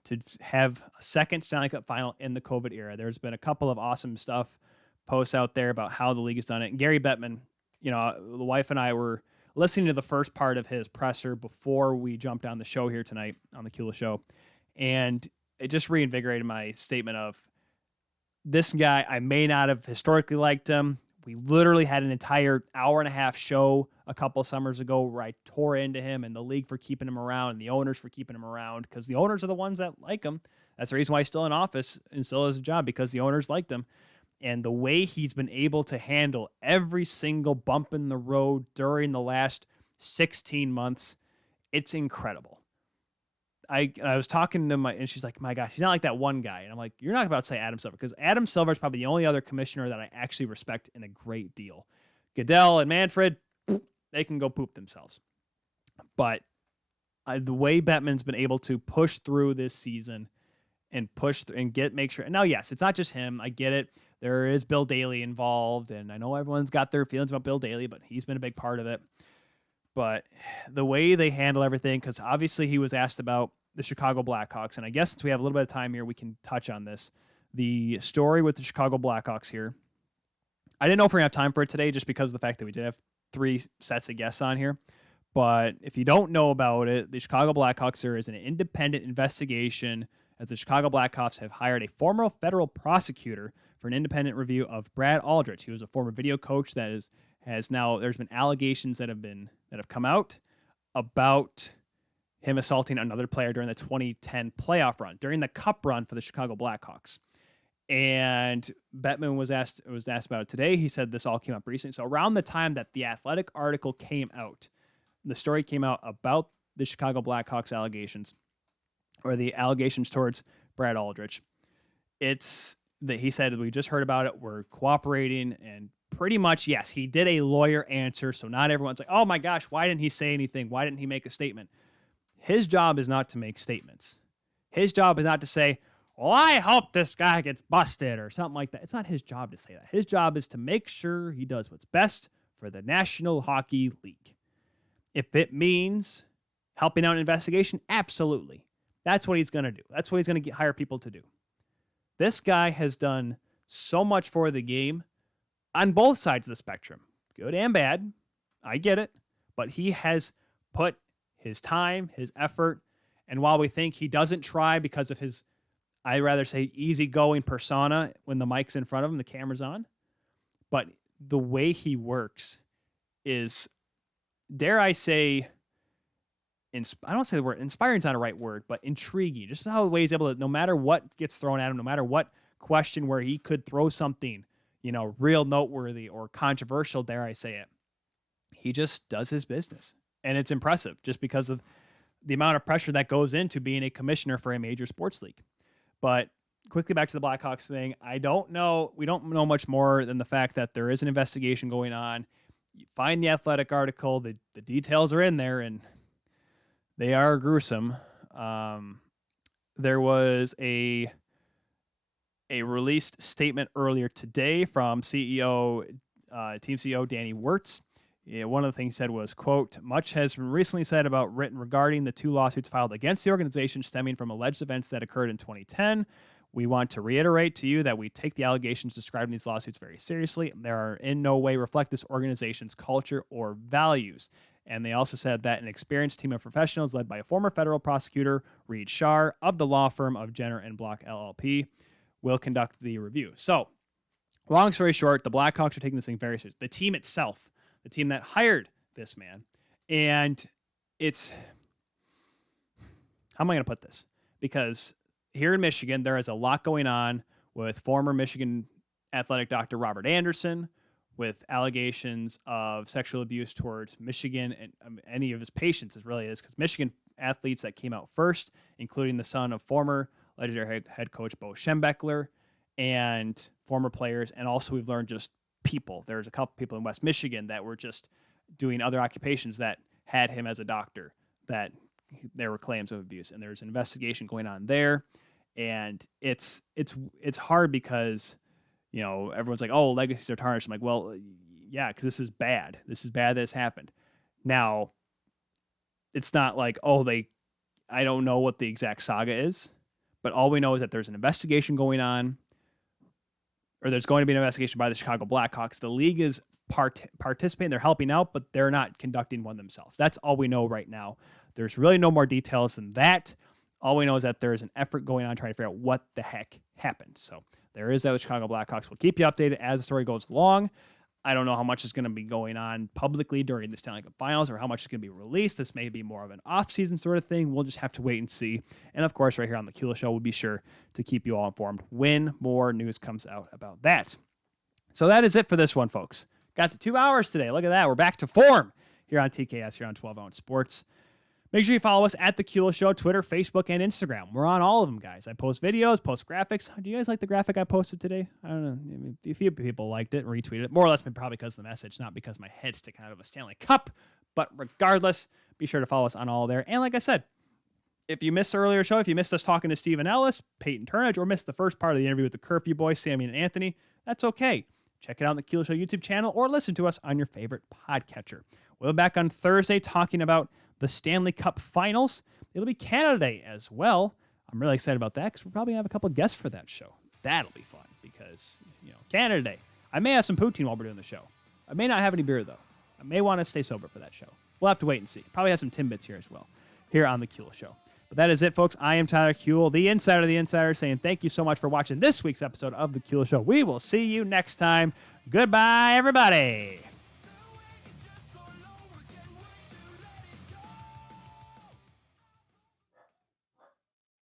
to have a second Stanley Cup final in the COVID era. There's been a couple of awesome posts out there about how the league has done it. And Gary Bettman, the wife and I were listening to the first part of his presser before we jumped on the show here tonight on the Kuhl Show. And it just reinvigorated my statement of this guy, I may not have historically liked him. We literally had an entire hour-and-a-half show a couple of summers ago where I tore into him and the league for keeping him around and the owners for keeping him around because the owners are the ones that like him. That's the reason why he's still in office and still has a job because the owners liked him. And the way he's been able to handle every single bump in the road during the last 16 months, it's incredible. I was talking to and she's like, my gosh, he's not like that one guy. And I'm like, you're not about to say Adam Silver because Adam Silver is probably the only other commissioner that I actually respect in a great deal. Goodell and Manfred, they can go poop themselves. But the way Bettman's been able to push through this season and make sure. And now, yes, it's not just him. I get it. There is Bill Daly involved, and I know everyone's got their feelings about Bill Daly, but he's been a big part of it. But the way they handle everything, because obviously he was asked about the Chicago Blackhawks, and I guess since we have a little bit of time here, we can touch on this. The story with the Chicago Blackhawks here. I didn't know if we're going to have time for it today just because of the fact that we did have 3 sets of guests on here. But if you don't know about it, the Chicago Blackhawks, there is an independent investigation as the Chicago Blackhawks have hired a former federal prosecutor for an independent review of Brad Aldrich. He was a former video coach that has now, there's been allegations that have come out about him assaulting another player during the 2010 playoff run, during the cup run for the Chicago Blackhawks. And Bettman was asked about it today. He said this all came up recently. So around the time that the Athletic article came out, the story came out about the Chicago Blackhawks allegations, or the allegations towards Brad Aldrich. It's that he said, we just heard about it, we're cooperating, and pretty much, yes, he did a lawyer answer, so not everyone's like, oh my gosh, why didn't he say anything? Why didn't he make a statement? His job is not to make statements. His job is not to say, well, I hope this guy gets busted or something like that. It's not his job to say that. His job is to make sure he does what's best for the National Hockey League. If it means helping out an investigation, absolutely. That's what he's going to do. That's what he's going to hire people to do. This guy has done so much for the game on both sides of the spectrum, good and bad. I get it. But he has put his time, his effort, and while we think he doesn't try because of his, I'd rather say, easygoing persona when the mic's in front of him, the camera's on, but the way he works is, dare I say, I don't say the word inspiring is not a right word, but intriguing. Just how the way he's able to, no matter what gets thrown at him, no matter what question where he could throw something, real noteworthy or controversial, dare I say it, he just does his business. And it's impressive just because of the amount of pressure that goes into being a commissioner for a major sports league. But quickly back to the Blackhawks thing, we don't know much more than the fact that there is an investigation going on. You find the Athletic article, the details are in there, and they are gruesome. There was a released statement earlier today from team CEO Danny Wirtz. One of the things he said was, quote, much has been recently said about written regarding the 2 lawsuits filed against the organization stemming from alleged events that occurred in 2010. We want to reiterate to you that we take the allegations described in these lawsuits very seriously. They are in no way reflect this organization's culture or values. And they also said that an experienced team of professionals led by a former federal prosecutor, Reed Shar, of the law firm of Jenner and Block LLP, will conduct the review. So, long story short, the Blackhawks are taking this thing very seriously. The team itself, the team that hired this man, and it's, how am I going to put this? Because here in Michigan, there is a lot going on with former Michigan athletic doctor Robert Anderson, with allegations of sexual abuse towards Michigan and any of his patients, it really is, because Michigan athletes that came out first, including the son of former legendary head coach Bo Schembechler and former players, and also we've learned just people. There's a couple people in West Michigan that were just doing other occupations that had him as a doctor, that there were claims of abuse, and there's an investigation going on there, and it's hard because everyone's like, oh, legacies are tarnished. I'm like, well, yeah, because this is bad. This is bad that this happened. Now, it's not like, I don't know what the exact saga is, but all we know is that there's an investigation going on, or there's going to be an investigation by the Chicago Blackhawks. The league is participating. They're helping out, but they're not conducting one themselves. That's all we know right now. There's really no more details than that. All we know is that there is an effort going on trying to figure out what the heck happened. So there is that with Chicago Blackhawks. We'll keep you updated as the story goes along. I don't know how much is going to be going on publicly during the Stanley Cup Finals or how much is going to be released. This may be more of an off-season sort of thing. We'll just have to wait and see. And, of course, right here on the Kula Show, we'll be sure to keep you all informed when more news comes out about that. So that is it for this one, folks. Got to 2 hours today. Look at that. We're back to form here on TKS, here on 12 Ounce Sports. Make sure you follow us at The Kula Show, Twitter, Facebook, and Instagram. We're on all of them, guys. I post videos, post graphics. Do you guys like the graphic I posted today? I don't know. A few people liked it and retweeted it. More or less probably because of the message, not because my head's sticking out of a Stanley Cup. But regardless, be sure to follow us on all there. And like I said, if you missed the earlier show, if you missed us talking to Stephen Ellis, Peyton Turnage, or missed the first part of the interview with the Curfew Boys, Sammy and Anthony, that's okay. Check it out on the Kula Show YouTube channel or listen to us on your favorite podcatcher. We'll be back on Thursday talking about the Stanley Cup Finals. It'll be Canada Day as well. I'm really excited about that because we'll probably have a couple of guests for that show. That'll be fun because, Canada Day. I may have some poutine while we're doing the show. I may not have any beer, though. I may want to stay sober for that show. We'll have to wait and see. Probably have some Timbits here as well, here on the Kula Show. But that is it, folks. I am Tyler Kuehl, the Insider of the Insider, saying thank you so much for watching this week's episode of the Kula Show. We will see you next time. Goodbye, everybody.